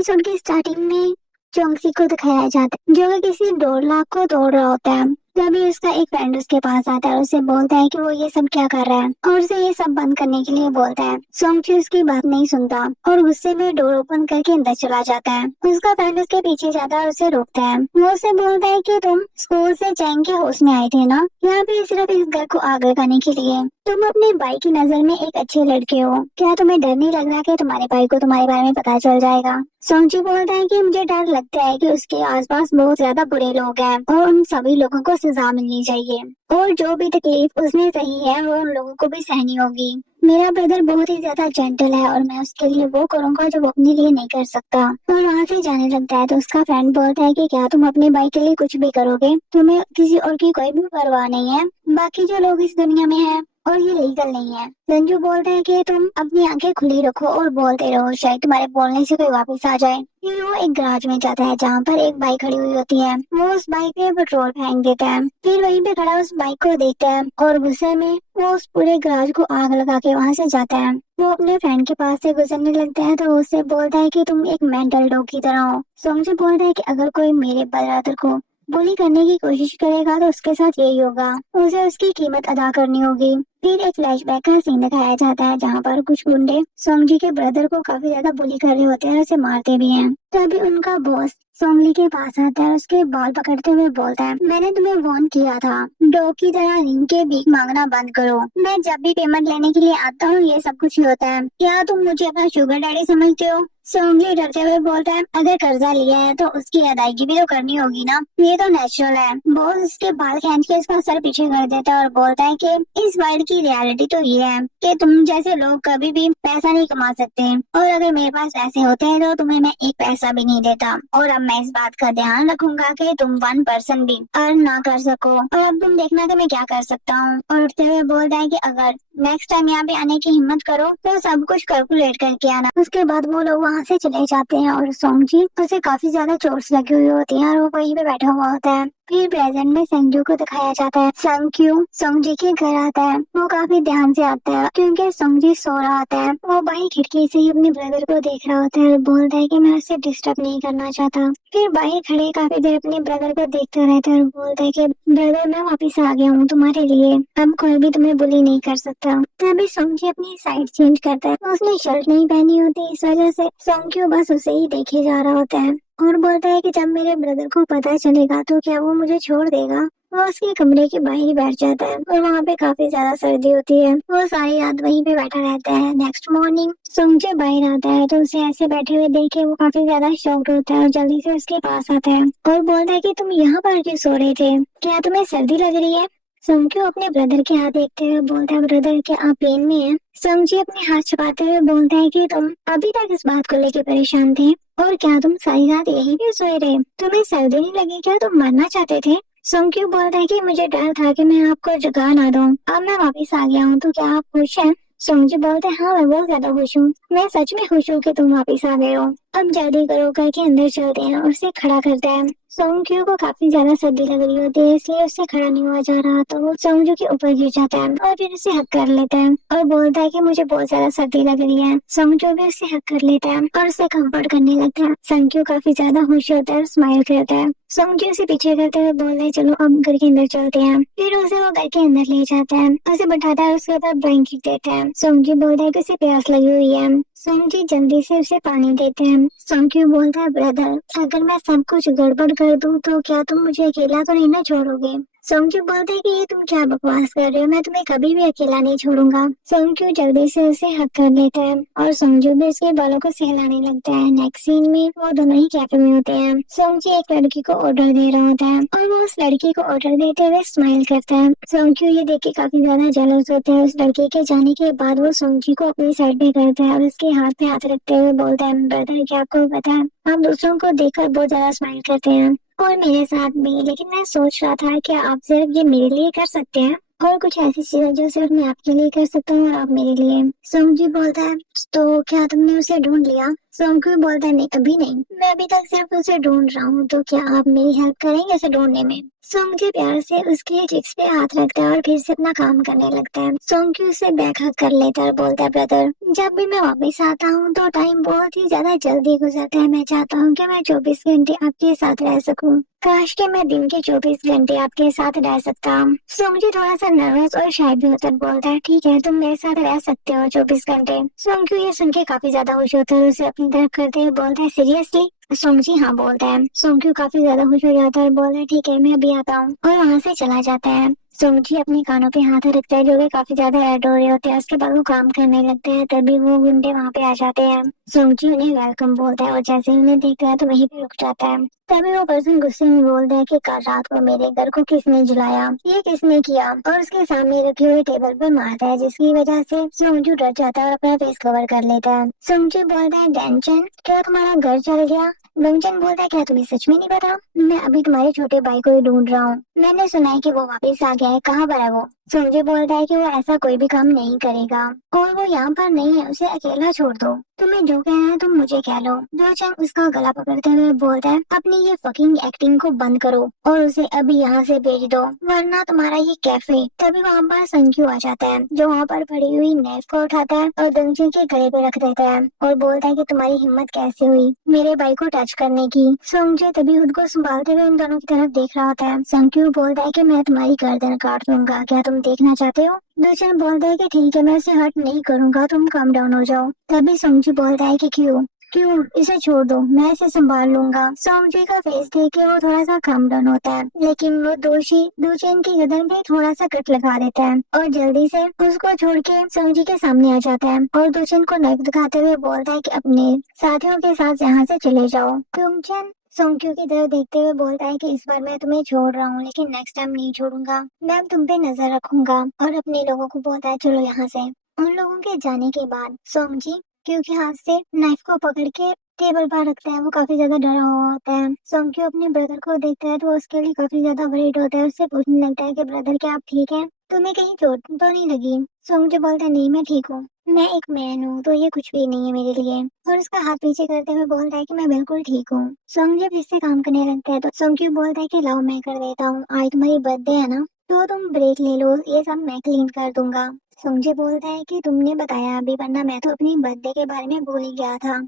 Episode की starting में चोंगसी को दिखाया जाता है जो कि किसी डोर लॉक को तोड़ रहा होता है। तभी उसका एक फ्रेंड उसके पास आता है और उसे बोलता है कि वो ये सब क्या कर रहा है और उसे ये सब बंद करने के लिए बोलता है। सोंगची उसकी बात नहीं सुनता और गुस्से में डोर ओपन करके अंदर चला जाता है। उसका फ्रेंड उसके पीछे जाता है और उसे रोकता है। वो उसे बोलता है कि तुम स्कूल से चैंग के हाउस में आए थे ना, यहाँ पे सिर्फ इस घर को आग लगाने के लिए। तुम अपने भाई की नजर में एक अच्छे लड़के हो, क्या तुम्हें डर नहीं लग रहा कि तुम्हारे भाई को तुम्हारे बारे में पता चल जाएगा? सोंगची बोलता है कि मुझे डर लगता है कि उसके आसपास बहुत ज्यादा बुरे लोग हैं और उन सभी लोगों को सजा मिलनी चाहिए और जो भी तकलीफ उसने सही है वो उन लोगों को भी सहनी होगी। मेरा ब्रदर बहुत ही ज्यादा जेंटल है और मैं उसके लिए वो करूंगा जो वो अपने लिए नहीं कर सकता। और वहाँ से जाने लगता है तो उसका फ्रेंड बोलता है कि क्या तुम अपने भाई के लिए कुछ भी करोगे? तुम्हें किसी और की कोई भी परवाह नहीं है, बाकी जो लोग इस दुनिया में हैं और ये लीगल नहीं है। संजू बोलता है कि तुम अपनी आंखें खुली रखो और बोलते रहो, शायद तुम्हारे बोलने से कोई वापस आ जाए। फिर वो एक गैराज में जाता है जहाँ पर एक बाइक खड़ी हुई होती है। वो उस बाइक पे पेट्रोल फेंक देता है। फिर वहीं पे खड़ा उस बाइक को देखता है और गुस्से में वो उस पूरे गैराज को आग लगा के वहाँ से जाता है। वो अपने फ्रेंड के पास से गुजरने लगता है तो उससे बोलता है कि तुम एक मेंटल डॉग की तरह हो। सोंगजी बोलता है कि अगर कोई मेरे ब्रदर को बुली करने की कोशिश करेगा तो उसके साथ यही होगा, उसे उसकी कीमत अदा करनी होगी। फिर एक फ्लैशबैक का सीन दिखाया जाता है जहाँ पर कुछ गुंडे सोंगजी के ब्रदर को काफी ज्यादा बुली कर रहे होते हैं और उसे मारते भी हैं। तभी उनका बॉस सोंगली के पास आता है और उसके बाल पकड़ते हुए बोलता है, मैंने तुम्हें वार्न किया था, डॉग की तरह रिंग के भीख मांगना बंद करो। मैं जब भी पेमेंट लेने के लिए आता हूँ ये सब कुछ ही होता है। क्या तुम मुझे अपना शुगर डैडी समझते हो? सोंगली डरते हुए बोलता है, अगर कर्जा लिया है तो उसकी अदायगी भी तो करनी होगी ना, ये तो नेचुरल है। बॉस उसके बाल खींच के उसका सर पीछे कर देता है और बोलता है कि इस वर्ल्ड की रियलिटी तो ये है कि तुम जैसे लोग कभी भी पैसा नहीं कमा सकते और अगर मेरे पास पैसे होते हैं तो तुम्हें मैं एक पैसा भी नहीं देता। और अब मैं इस बात का ध्यान रखूंगा कि तुम 1% भी अर्न ना कर सको और अब तुम देखना कि मैं क्या कर सकता हूँ। और उठते हुए बोलता है कि अगर नेक्स्ट टाइम यहाँ पे आने की हिम्मत करो तो सब कुछ कैलकुलेट करके आना। उसके बाद वो लोग वहाँ से चले जाते हैं और सोंगजी उसे काफी ज्यादा चोट्स लगी हुई होती हैं और वो वहीं पे बैठा हुआ होता है। फिर प्रेजेंट में संजू को दिखाया जाता है। संक्यू सोंगजी के घर आता है। वो काफी ध्यान से आता है क्योंकि सोंगजी सो रहा होता है। वो बाहर खिड़की से ही अपने ब्रदर को देख रहा होता है और बोलता है कि मैं उसे डिस्टर्ब नहीं करना चाहता। फिर बाहर खड़े काफी देर अपने ब्रदर को देखता रहता है और बोलता है कि ब्रदर मैं वापिस आ गया हूँ तुम्हारे लिए, अब कोई भी तुम्हें बुली नहीं कर सकता। तभी सोंगजी अपनी साइड चेंज करता है। उसने शर्ट नहीं पहनी होती, इस वजह से सोंगक्यू बस उसे ही देखे जा रहा होता है और बोलता है कि जब मेरे ब्रदर को पता चलेगा तो क्या वो मुझे छोड़ देगा? वो उसके कमरे के बाहर ही बैठ जाता है और वहाँ पे काफी ज्यादा सर्दी होती है। वो सारी रात वहीं पे बैठा रहता है। नेक्स्ट मॉर्निंग सोंगजे बाहर आता है तो उसे ऐसे बैठे हुए देख के वो काफी ज्यादा शॉक्ड होता है और जल्दी से उसके पास आता है और बोलता है कि तुम यहाँ पर क्यों सो रहे थे, क्या तुम्हें सर्दी लग रही है? सोंगक्यू अपने ब्रदर के हाथ देखते हुए बोलता है, ब्रदर क्या आप पेन में हैं? सोंगजी अपने हाथ छुपाते हुए बोलता है कि तुम अभी तक इस बात को लेकर परेशान थे और क्या तुम सारी रात यहीं पे सोए रहे? तुम्हें सर्दी नहीं लगी क्या? तुम मरना चाहते थे? सोंगक्यू बोलता है कि मुझे डर था कि मैं आपको जगा ना दूं। अब मैं वापस आ गया हूँ तो क्या आप खुश हैं? सोंगजी बोलते हैं, हाँ मैं बहुत ज्यादा खुश हूँ, मैं सच में खुश हूँ कि तुम वापस आ गए हो। अब जल्दी करो करके अंदर चलते हैं और उसे खड़ा करता है। सोंगक्यू को काफी ज्यादा सर्दी लग रही होती है इसलिए उससे खड़ा नहीं हुआ जा रहा तो वो सोंगजू के ऊपर गिर जाता है और फिर उसे हक कर लेता है और बोलता है कि मुझे बहुत ज्यादा सर्दी लग रही है। सोंगजू भी उसे हक कर लेता है और उसे कंफर्ट करने लगता है। सोंगक्यू काफी ज्यादा खुश होता है और स्माइल करता है। सोंगजू उसे पीछे करते हुए बोलता है, चलो अब घर के अंदर चलते हैं। फिर उसे वो घर के अंदर ले जाता है, उसे बैठाता है और उसके ऊपर ब्लैंकेट देता है। सोंगजू बोलता है कि उसे प्यास लगी हुई है। सोंगजी जल्दी से उसे पानी देते हैं। सोंगक्यू बोलता है, ब्रदर अगर मैं सब कुछ गड़बड़ कर दूं तो क्या तुम मुझे अकेला तो नहीं ना छोड़ोगे? सोंगक्यू बोलता है कि ये तुम क्या बकवास कर रहे हो, मैं तुम्हें कभी भी अकेला नहीं छोड़ूंगा। सोंगक्यू जल्दी से उसे हक कर लेता है और सोंगजू भी उसके बालों को सहलाने लगता है। नेक्स्ट सीन में वो दोनों ही कैफे में होते हैं। सोंगजी एक लड़की को ऑर्डर दे रहा होता है और वो उस लड़की को ऑर्डर देते हुए स्माइल करता है। सोंगक्यू ये देख के काफी ज्यादा जेलस होता है। उस लड़की के जाने के बाद वो सोंगजी को अपनी साइड में करता है और उसके हाथ पे हाथ रखते हुए बोलता है, ब्रदर क्या आपको पता है आप दूसरों को देखकर बहुत ज्यादा स्माइल करते हैं और मेरे साथ भी, लेकिन मैं सोच रहा था कि आप सिर्फ ये मेरे लिए कर सकते हैं और कुछ ऐसी चीजें जो सिर्फ मैं आपके लिए कर सकता हूँ और आप मेरे लिए। सोंगजी बोलता है, तो क्या तुमने उसे ढूंढ लिया? सोंगक्यू बोलता है, नहीं अभी नहीं, मैं अभी तक सिर्फ उसे ढूंढ रहा हूँ, तो क्या आप मेरी हेल्प करेंगे उसे ढूंढने में? सोंगजी प्यार से उसके चिक्स पे हाथ रखता है और फिर से अपना काम करने लगता है। सोंगक्यू उसे बैक हग कर लेता है और बोलता है, ब्रदर जब भी मैं वापस आता हूँ तो टाइम बहुत ही ज्यादा जल्दी गुजरता है। मैं चाहता हूँ कि मैं 24 घंटे आपके साथ रह सकूँ। काश कि मैं दिन के 24 घंटे आपके साथ रह सकता। सोंगजी थोड़ा सा नर्वस और शाय भी होकर बोलता है, ठीक है तुम मेरे साथ रह सकते हो 24 घंटे। सोंगक्यू ये सुन के काफी ज्यादा खुश होता है और उसे अपनी तरफ करते हुए बोलता है, सीरियसली? सोंगजी हाँ बोलता है। सोंगक्यू काफी ज्यादा खुश हो जाता है और बोलता है, ठीक है मैं अभी आता हूँ, और वहाँ से चला जाता है। सोंगजी अपने कानों पे हाथ रखता है जो कि काफी ज्यादा ऐड हो रहे होते हैं। उसके बाद वो काम करने लगते हैं, तभी वो गुंडे वहाँ पे आ जाते हैं। सोंगजी उन्हें वेलकम बोलता है और जैसे ही उन्हें देखता है तो वहीं पे रुक जाता है। तभी वो पर्सन गुस्से में बोलता है कि कल रात को मेरे घर को किसने जलाया, ये किसने किया, और उसके सामने रखी हुई टेबल पर मारता है, जिसकी वजह से सोंगजू डर जाता है और अपना फेस कवर कर लेता है। सोंगजू बोलता है, डैनचन क्या तुम्हारा घर जल गया? डंचन बोलता है, क्या तुम्हें सच में नहीं पता? मैं अभी तुम्हारे छोटे भाई को ही ढूंढ रहा हूँ। मैंने सुना है कि वो वापस आ गया है, कहाँ पर है वो? सोंगजी बोलता है कि वो ऐसा कोई भी काम नहीं करेगा और वो यहाँ पर नहीं है, उसे अकेला छोड़ दो। तुम्हें जो कहना है तुम मुझे कह लो। डोचन उसका गला पकड़ते हुए बोलता है, अपनी ये फकिंग एक्टिंग को बंद करो और उसे अभी यहाँ से भेज दो, वरना तुम्हारा ये कैफे। तभी वहाँ पर संक्यू आ जाता है, जो वहाँ पर पड़ी हुई नाइफ को उठाता है और डंचन के गले पे रख देता है और बोलता है कि तुम्हारी हिम्मत कैसे हुई मेरे भाई को टच करने की। सोंगजे तभी खुद को संभालते हुए उन दोनों की तरफ देख रहा होता है। संक्यू बोलता है कि मैं तुम्हारी गर्दन काट दूंगा, क्या तुम देखना चाहते हो? डोचन बोलता है कि ठीक है मैं उसे हर्ट नहीं करूंगा, तुम काम डाउन हो जाओ। तभी सोंगजी बोलता है कि क्यों क्यों इसे छोड़ दो, मैं इसे संभाल लूंगा। सोंगजी का फेस देख के वो थोड़ा सा काम डाउन होता है, लेकिन वो दोषी डोचन की गर्दन पे थोड़ा सा कट लगा देता है और जल्दी से उसको छोड़ के सोंगजी के सामने आ जाता है और डोचन को नाइफ दिखाते हुए बोलता है कि अपने साथियों के साथ यहाँ से चले जाओ। डोचन सोंगक्यू की तरफ देखते हुए बोलता है कि इस बार मैं तुम्हें छोड़ रहा हूँ, लेकिन नेक्स्ट टाइम नहीं छोड़ूंगा। मैं अब तुम पे नजर रखूंगा। और अपने लोगों को बोलता है, चलो यहाँ से। उन लोगों के जाने के बाद सोंगजी क्यू के हाथ से नाइफ को पकड़ के टेबल पर रखता है। वो काफी ज्यादा डरा हुआ होता है। सोंगक्यू अपने ब्रदर को देखता है तो वो उसके लिए काफी ज्यादा वरीड होता है। उससे पूछने लगता है कि ब्रदर क्या आप ठीक है, तुम्हें कहीं चोट तो नहीं लगी? सोंगजी बोलता है, नहीं मैं ठीक हूँ, मैं एक मैन हूँ तो ये कुछ भी नहीं है मेरे लिए। और उसका हाथ पीछे करते हुए बोलता है कि मैं बिल्कुल ठीक हूँ। सोंगजी फिर से काम करने लगता है तो सोंगक्यू बोलता है कि लाओ मैं कर देता हूँ, आज तुम्हारी बर्थडे है ना तो तुम ब्रेक ले लो, ये सब मैं क्लीन कर दूंगा। सोंगजी बोलता है कि तुमने बताया अभी, वरना मैं तो अपनी बर्थडे के बारे में भूल ही गया था।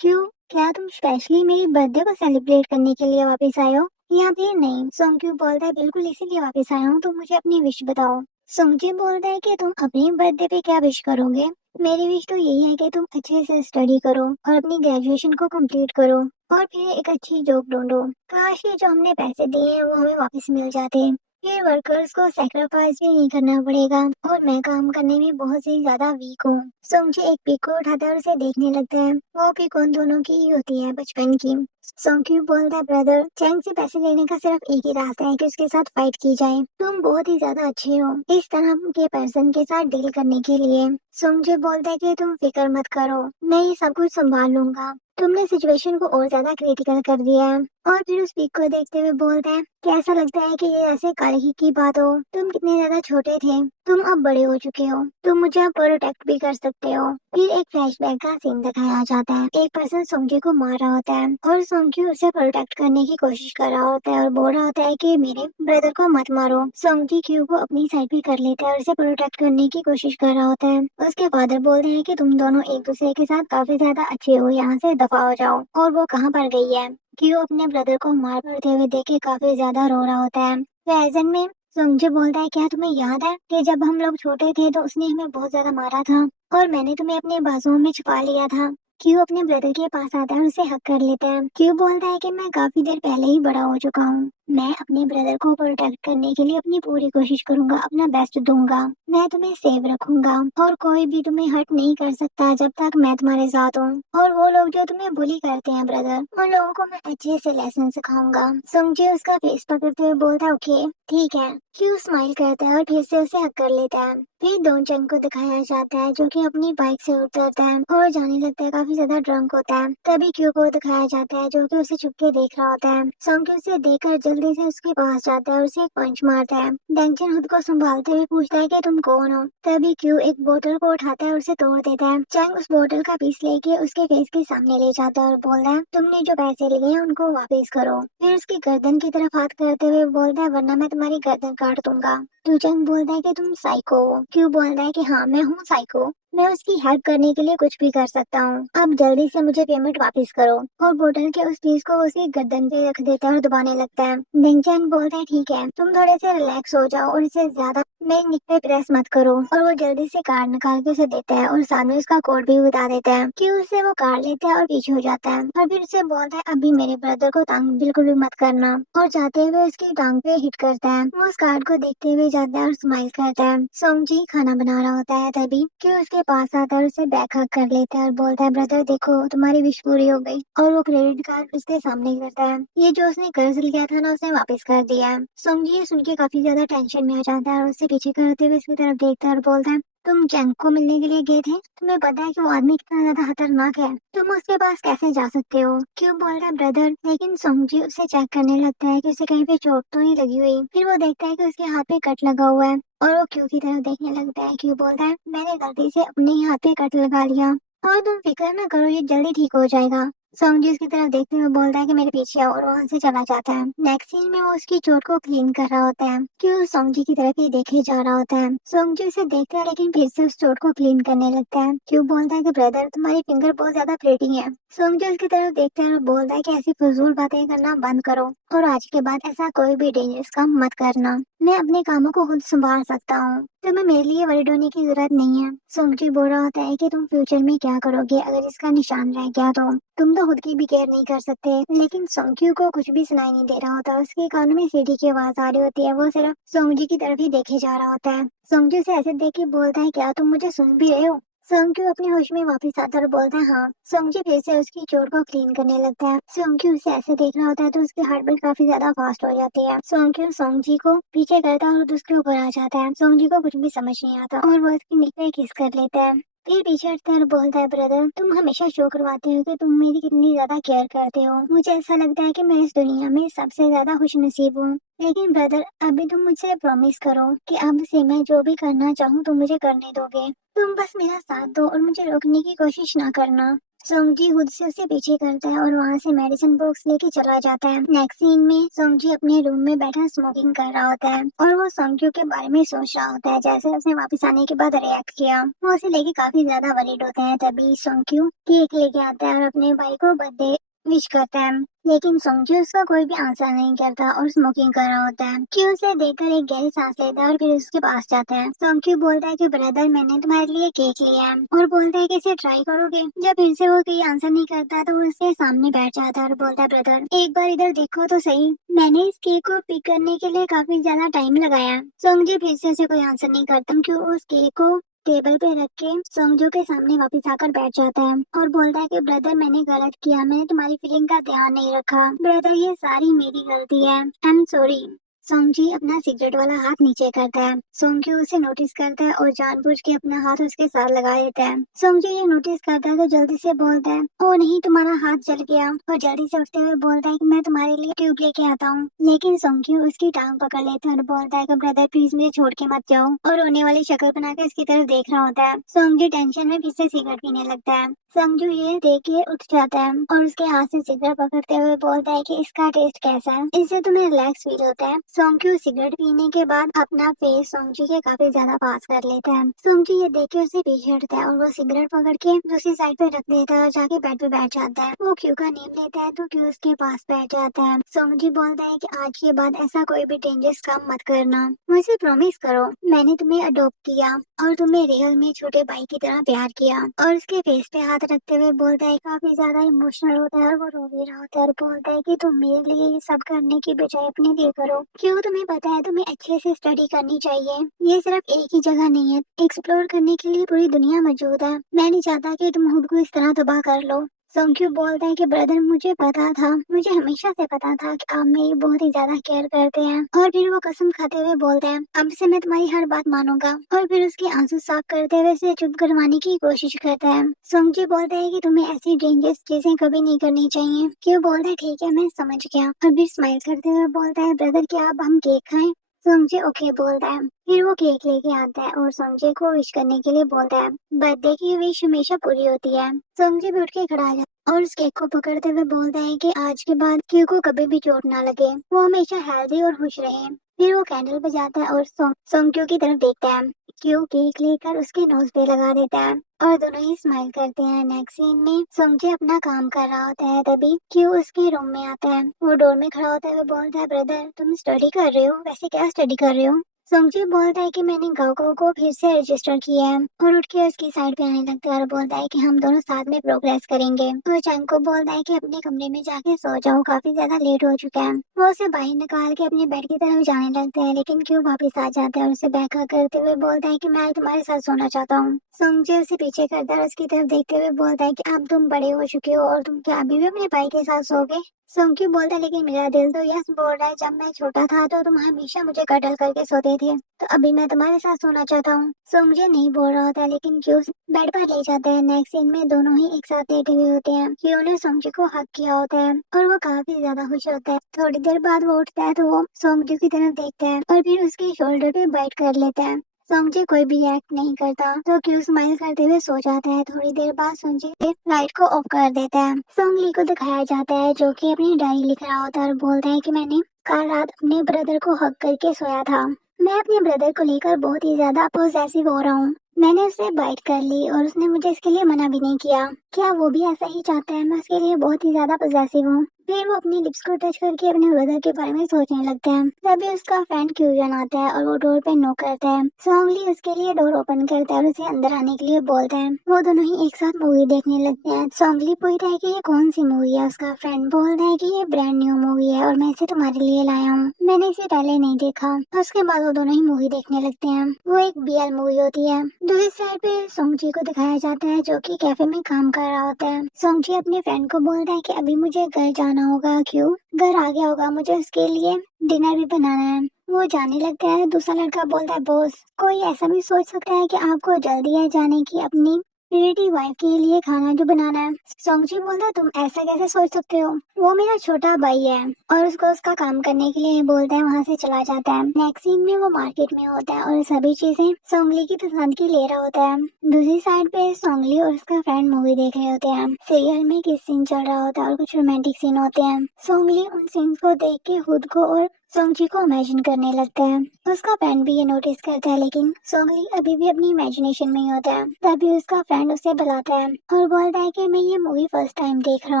क्यों, क्या तुम स्पेशली मेरी बर्थडे को सेलिब्रेट करने के लिए वापस आए हो या फिर नहीं? सोंगक्यू बोलता है, बिल्कुल इसीलिए वापस आया हूँ, तो मुझे अपनी विश बताओ। सोंगजी बोलता है कि तुम अपनी बर्थडे पे क्या विश करोगे? मेरी विश तो यही है कि तुम अच्छे से स्टडी करो और अपनी ग्रेजुएशन को कंप्लीट करो और फिर एक अच्छी जॉब ढूंढो। काश ये जो हमने पैसे दिए हैं वो हमें वापस मिल जाते, फिर वर्कर्स को सैक्रिफाइस भी नहीं करना पड़ेगा और मैं काम करने में बहुत ही ज्यादा वीक हूँ। सोंगजी एक पिक को उठाता है और उसे देखने लगता है। वो पिक उन दोनों की ही होती है, बचपन की। सोंगक्यू बोलता है, ब्रदर चैंग से पैसे लेने का सिर्फ एक ही रास्ता है कि उसके साथ फाइट की जाए। तुम बहुत ही ज्यादा अच्छे हो इस तरह के पर्सन के साथ डील करने के लिए। सोंगजी बोलता है कि तुम फिक्र मत करो, मैं ये सब कुछ संभाल लूंगा। तुमने सिचुएशन को और ज्यादा क्रिटिकल कर दिया है। और फिर उस पिक को देखते हुए बोलता है, कैसा लगता है कि ये ऐसे कल ही की बात हो, तुम कितने ज्यादा छोटे थे, तुम अब बड़े हो चुके हो, तुम मुझे अब प्रोटेक्ट भी कर सकते हो। फिर एक फ्लैशबैक का सीन दिखाया जाता है। एक पर्सन सोंगजी को मार रहा होता है और सोंगजी उसे प्रोटेक्ट करने की कोशिश कर रहा होता है और बोल रहा होता है कि मेरे ब्रदर को मत मारो। सोंगजी क्यू को अपनी साइड भी कर लेता है और उसे प्रोटेक्ट करने की कोशिश कर रहा होता है। उसके फादर बोलते हैं कि तुम दोनों एक दूसरे के साथ काफी ज्यादा अच्छे हो, यहाँ से दफा हो जाओ। और वो कहाँ पर गई है? क्यू अपने ब्रदर को मार पड़ते हुए देख के काफी ज्यादा रो रहा होता है। प्रेजेंट में सोंगजी बोलता है, क्या तुम्हें याद है कि जब हम लोग छोटे थे तो उसने हमें बहुत ज्यादा मारा था और मैंने तुम्हें अपने बाजुओं में छुपा लिया था? क्यू अपने ब्रदर के पास आता है और उसे हक कर लेता है। क्यू बोलता है कि मैं काफी देर पहले ही बड़ा हो चुका हूँ, मैं अपने ब्रदर को प्रोटेक्ट करने के लिए अपनी पूरी कोशिश करूंगा, अपना बेस्ट दूंगा, मैं तुम्हें सेव रखूंगा और कोई भी तुम्हें हर्ट नहीं कर सकता जब तक मैं तुम्हारे साथ हूँ। और वो लोग जो तुम्हें बुली करते हैं ब्रदर, उन लोगों को मैं अच्छे से लेसन सिखाऊंगा। सोंगजी उसका फेस पकड़ते हुए बोलता है, ओके ठीक है। क्यू स्माइल करता है और फिर से उसे हक कर लेता है। फिर दोनचन को दिखाया जाता है जो कि अपनी बाइक से उतरता है और जाने लगता है, काफी ज्यादा ड्रंक होता है। तभी क्यू को दिखाया जाता है जो कि उसे छुपके देख रहा होता है। सोंग उसे देखकर जल्दी से उसके पास जाता है और उसे एक पंच मारता है। डेंगचन खुद को संभालते हुए पूछता है कि तुम कौन हो। तभी क्यू एक बोतल को उठाता है और उसे तोड़ देता है। चैंग उस बोतल का पीस लेके उसके फेस के सामने ले जाता है और बोलता है, तुमने जो पैसे लिए हैं उनको वापस करो। फिर उसकी गर्दन की तरफ हाथ करते हुए बोलता है, वरना मैं तुम्हारी गर्दन काट दूंगा। तो चैंग बोलता है कि तुम साइको हो। क्यू बोलता है कि हाँ मैं हूँ साइको, मैं उसकी हेल्प करने के लिए कुछ भी कर सकता हूँ। अब जल्दी से मुझे पेमेंट वापस करो। और बोतल के उस पीस को उसकी गर्दन पे रख देता है और दबाने लगता है। डेंगचैन बोलता है, ठीक है, तुम थोड़े से रिलैक्स हो जाओ और इसे ज्यादा मेरे निक पे प्रेस मत करो। और वो जल्दी से कार्ड निकाल के उसे देता है और सामने उसका कोड भी बता देता है कि उससे वो कार्ड लेता है और पीछे हो जाता है। और फिर उसे बोलता है, अभी मेरे ब्रदर को तंग बिल्कुल भी मत करना। और जाते हुए उसकी टांग पे हिट करता है। वो उस कार्ड को देखते हुए जाता है और स्माइल करता है। सोंगजी खाना बना रहा होता है तभी क्यों उसके पास आता है और उसे बैक हग कर लेता है और बोलता है, ब्रदर देखो तुम्हारी विश पूरी हो गई। और वो क्रेडिट कार्ड उसके सामने करता है। ये जो उसने कर्ज लिया था ना, उसने वापस कर दिया है। सोंगजी ये सुन के काफी ज्यादा टेंशन में आ जाता है और उससे पीछे करते हुए उसकी तरफ देखता है और बोलता है, तुम चैंग को मिलने के लिए गए थे, तुम्हें पता है कि वो आदमी कितना ज्यादा खतरनाक है, तुम उसके पास कैसे जा सकते हो। क्यों बोल रहा है ब्रदर। लेकिन सोंगजी उसे चेक करने लगता है कि उसे कहीं पे चोट तो नहीं लगी हुई। फिर वो देखता है कि उसके हाथ पे कट लगा हुआ है और वो क्यू की तरफ देखने लगता है। क्यू बोलता है, मैंने गलती से अपने ही हाथ पे कट लगा लिया और तुम फिक्र न करो, ये जल्दी ठीक हो जाएगा। सोंगजी उसकी तरफ देखते हुए बोलता है कि मेरे पीछे आओ और वहाँ से चला जाता है। नेक्स्ट सीन में वो उसकी चोट को क्लीन कर रहा होता है। क्यों सोंगजी की तरफ ही देखे जा रहा होता है। सोंगजी उसे देखता है लेकिन फिर से उस चोट को क्लीन करने लगता है। क्यों बोलता है कि ब्रदर तुम्हारी फिंगर बहुत ज्यादा प्रेटी है। सोंगजी उसकी तरफ देखता है और बोलता है कि ऐसी फजूल बातें करना बंद करो और आज के बाद ऐसा कोई भी डेंजरस काम मत करना। मैं अपने कामों को खुद संभाल सकता हूँ, तुम्हें मेरे लिए वरीड होने की जरूरत नहीं है। सोंगजी बोल रहा होता है कि तुम फ्यूचर में क्या करोगे अगर इसका निशान रह गया तो तुम तो खुद की भी केयर नहीं कर सकते। लेकिन सोंगक्यू को कुछ भी सुनाई नहीं दे रहा होता। उसके कानों में सीढ़ी की आवाज आ रही होती है। वो सिर्फ सोंगजी की तरफ ही देखे जा रहा होता है। सोंगजी उसे ऐसे देख के बोलता है, क्या तुम मुझे सुन भी रहे हो। सोंगक्यू अपने होश में वापस आता है और बोलता है, हाँ। सोंगजी फिर से उसकी चोट को क्लीन करने लगता है। सोंगक्यू उसे ऐसे देख रहा होता है तो उसकी हार्ट बीट काफी ज्यादा फास्ट हो जाती है। सोंगक्यू सोंगजी को पीछे करता है और उसके ऊपर आ जाता है। सोंगजी को कुछ भी समझ नहीं आता और वो उसकी नीक पे किस कर लेता है। फिर पीछे हटता है और बोलता है, ब्रदर तुम हमेशा शो करवाते हो कि तुम मेरी कितनी ज्यादा केयर करते हो। मुझे ऐसा लगता है कि मैं इस दुनिया में सबसे ज्यादा खुश नसीब हूँ। लेकिन ब्रदर अभी तुम मुझसे प्रॉमिस करो कि अब से मैं जो भी करना चाहूँ तुम मुझे करने दोगे। तुम बस मेरा साथ दो और मुझे रोकने की कोशिश ना करना। सोंगजी खुद से उसे पीछे करता है और वहाँ से मेडिसिन बॉक्स लेके चला जाता है। नेक्स्ट सीन में सोंगजी अपने रूम में बैठा स्मोकिंग कर रहा होता है और वो सोंगक्यू के बारे में सोच रहा होता है, जैसे उसने वापस आने के बाद रिएक्ट किया। वो उसे लेके काफी ज्यादा वरीड होते हैं। तभी सोंगक्यू केक लेके आता है और अपने भाई को बर्थडे विश करता है। लेकिन सोंगजी उसका कोई भी आंसर नहीं करता और स्मोकिंग कर रहा होता है। क्यू उसे देखकर एक गहरी सांस लेता है और फिर उसके पास जाता है। सोंगक्यू बोलता है कि ब्रदर मैंने तुम्हारे लिए केक लिया है और बोलता है कि इसे ट्राई करोगे। जब फिर से वो कोई आंसर नहीं करता तो वो उसके सामने बैठ जाता है और बोलता है, ब्रदर एक बार इधर देखो तो सही, मैंने इस केक को पिक करने के लिए काफी ज्यादा टाइम लगाया। सोंगजी फिर से उसे कोई आंसर नहीं करता। क्यों उस केक को टेबल पे रख के सोंगजू के सामने वापस आकर बैठ जाता है और बोलता है कि ब्रदर मैंने गलत किया, मैंने तुम्हारी फीलिंग का ध्यान नहीं रखा। ब्रदर ये सारी मेरी गलती है, आई एम सॉरी। सोंगजी अपना सिगरेट वाला हाथ नीचे करता है। सोंगक्यू उसे नोटिस करता है और जानबूझ के अपना हाथ उसके साथ लगा देता है। सोंगजी ये नोटिस करता है तो जल्दी से बोलता है, ओ नहीं तुम्हारा हाथ जल गया। और जल्दी से उठते हुए बोलता है कि मैं तुम्हारे लिए ट्यूब लेके आता हूँ। लेकिन सोंगक्यू उसकी टांग पकड़ लेता है और बोलता है कि ब्रदर प्लीज मुझे छोड़ के मत जाओ। और रोने वाली शक्ल बना के उसकी तरफ देख रहा होता है। सोंगजी टेंशन में फिर से सिगरेट पीने लगता है। सोंगजू ये देख के उठ जाता है और उसके हाथ से सिगरेट पकड़ते हुए बोलता है कि इसका टेस्ट कैसा है, इससे तुम्हें रिलैक्स फील होता है। सोंगक्यू सिगरेट पीने के बाद अपना फेस सोंगजी के काफी ज्यादा पास कर लेता है। सोंगजी ये देख के उसे पीछे हटता है और वो सिगरेट पकड़ के दूसरी साइड पे रख देता है और जाके बेड पे बैठ जाता है। वो क्यू का नेम लेता है तो क्यू उसके पास बैठ जाता है। सोंगजी बोलता है कि आज के बाद ऐसा कोई भी डेंजरस काम मत करना, मुझे प्रॉमिस करो। मैंने तुम्हें अडॉप्ट किया और तुम्हें रियल में छोटे भाई की तरह प्यार किया। और उसके फेस पे हाथ रखते हुए बोलता है, काफी ज्यादा इमोशनल होता है और वो रो भी रहा होता है और बोलता है कि तुम मेरे लिए ये सब करने की बजाय अपने लिए करो। क्यों तुम्हें पता है तुम्हें अच्छे से स्टडी करनी चाहिए, ये सिर्फ एक ही जगह नहीं है, एक्सप्लोर करने के लिए पूरी दुनिया मौजूद है। मैं नहीं चाहता कि तुम खुद को इस तरह तबाह कर लो। सोंगक्यू बोलता है कि ब्रदर मुझे पता था, मुझे हमेशा से पता था कि आप मेरी बहुत ही ज्यादा केयर करते हैं। और फिर वो कसम खाते हुए बोलता है अब से मैं तुम्हारी हर बात मानूंगा। और फिर उसके आंसू साफ करते हुए उसे चुप करवाने की कोशिश करता है। सोंगजी बोलता है कि तुम्हें ऐसी डेंजरस चीजें कभी नहीं करनी चाहिए। क्यों बोलता है ठीक है मैं समझ गया। और फिर स्माइल करते हुए बोलता है ब्रदर क्या अब हम केक खाएं। सोंगजी ओके बोलता है। फिर वो केक लेके आता है और सोंगजी को विश करने के लिए बोलता है। बर्थडे की विश हमेशा पूरी होती है। सोंगजी भी उठ के खड़ा आ जाता है और उस केक को पकड़ते हुए बोलता है कि आज के बाद क्यू को कभी भी चोट ना लगे, वो हमेशा हेल्दी और खुश रहे। फिर वो कैंडल बजाता है और सोंगक्यू की तरफ देखता है। क्यू केक लेकर उसके नोज पे लगा देता है और दोनों ही स्माइल करते हैं। नेक्स्ट सीन में सोंगजी अपना काम कर रहा होता है, तभी क्यू उसके रूम में आता है। वो डोर में खड़ा होता है और बोलता है ब्रदर तुम स्टडी कर रहे हो, वैसे क्या स्टडी कर रहे हो। सोंगजी बोलता है कि मैंने गाओ को फिर से रजिस्टर किया है। और उठ के उसकी साइड पे आने लगता है और बोलता है कि हम दोनों साथ में प्रोग्रेस करेंगे। और चैंग को बोलता है कि अपने कमरे में जाके सो जाओ, काफी ज्यादा लेट हो चुका है। वो उसे बाहर निकाल के अपने बेड की तरफ जाने लगता है, लेकिन क्यों वापस आ जाता है और उसे बैका करते हुए बोलता है कि मैं आज तुम्हारे साथ सोना चाहता हूँ। सोंगजी उसे पीछे करता है और उसकी तरफ देखते हुए बोलता है कि अब तुम बड़े हो चुके हो और तुम क्या अभी भी अपने भाई के साथ सोओगे। सोंगक्यू बोलता है लेकिन मेरा दिल तो यस बोल रहा है, जब मैं छोटा था तो तुम हमेशा मुझे कटल करके सोते थे, तो अभी मैं तुम्हारे साथ सोना चाहता हूँ। सो मुझे नहीं बोल रहा होता है, लेकिन क्यू बेड पर ले जाता है। नेक्स्ट सीन में दोनों ही एक साथ लेटे हुए होते हैं। क्यू ने सोंगजी को हक किया होता है और वो काफी ज्यादा खुश होता है। थोड़ी देर बाद वो उठता है तो वो सोंगजी की तरफ देखता है और फिर उसके शोल्डर पे बाइट कर लेता है। सोंगजी कोई भी एक्ट नहीं करता तो क्यू स्माइल करते हुए सो जाता है। थोड़ी देर बाद सोंगजी लाइट को ऑफ कर देता है। सोंगली को दिखाया जाता है जो कि अपनी डायरी लिख रहा होता है और बोलता है कि मैंने कल रात अपने ब्रदर को हक करके सोया था। मैं अपने ब्रदर को लेकर बहुत ही ज्यादा पोजेसिव हो रहा हूँ। मैंने उसे बाइट कर ली और उसने मुझे इसके लिए मना भी नहीं किया। क्या वो भी ऐसा ही चाहता है मैं उसके लिए बहुत ही ज्यादा पोजेसिव हूँ। फिर वो अपनी लिप्स को टच करके अपने ब्रदर के बारे में सोचने लगता है। तभी उसका फ्रेंड क्यूरियन आता है और वो डोर पे नॉक करता है। सोंगली उसके लिए डोर ओपन करता है और उसे अंदर आने के लिए बोलता है। वो दोनों ही एक साथ मूवी देखने लगते हैं। सोंगली पूछता है कि ये कौन सी मूवी है। उसका फ्रेंड बोलता है कि ये ब्रांड न्यू मूवी है और मैं इसे तुम्हारे लिए लाया हूँ, मैंने इसे पहले नहीं देखा। उसके बाद वो दोनों ही मूवी देखने लगते हैं। वो एक बीएल मूवी होती है। दूसरी साइड पे सोंगजी को दिखाया जाता है जो कि कैफे में काम कर रहा होता है। सोंगजी अपने फ्रेंड को बोलता है कि अभी मुझे घर जाना होगा। क्यों घर आ गया होगा, मुझे उसके लिए डिनर भी बनाना है। वो जाने लगता है। दूसरा लड़का बोलता है बॉस कोई ऐसा भी सोच सकता है कि आपको जल्दी है जाने की, अपनी प्रीटी वाइफ के लिए खाना जो बनाना है। सोंगजी बोलता है तुम ऐसा कैसे सोच सकते हो, वो मेरा छोटा भाई है। और उसको उसका काम करने के लिए बोलता है, वहाँ से चला जाता है। नेक्स्ट सीन में वो मार्केट में होता है और सभी चीजें सोंगली की पसंद की ले रहा होता है। दूसरी साइड पे सोंगली और उसका फ्रेंड मूवी देख रहे होते हैं। सीरियल में किस सीन चल रहा होता है और कुछ रोमांटिक सीन होते हैं। सोंगली उन सीन्स को देख के खुद को और सोंगजी को इमेजिन करने लगता है। उसका फ्रेंड भी ये नोटिस करता है, लेकिन सोंगली अभी भी अपनी इमेजिनेशन में ही होता है। तभी उसका फ्रेंड उसे बुलाता है और बोलता है कि मैं ये मूवी फर्स्ट टाइम देख रहा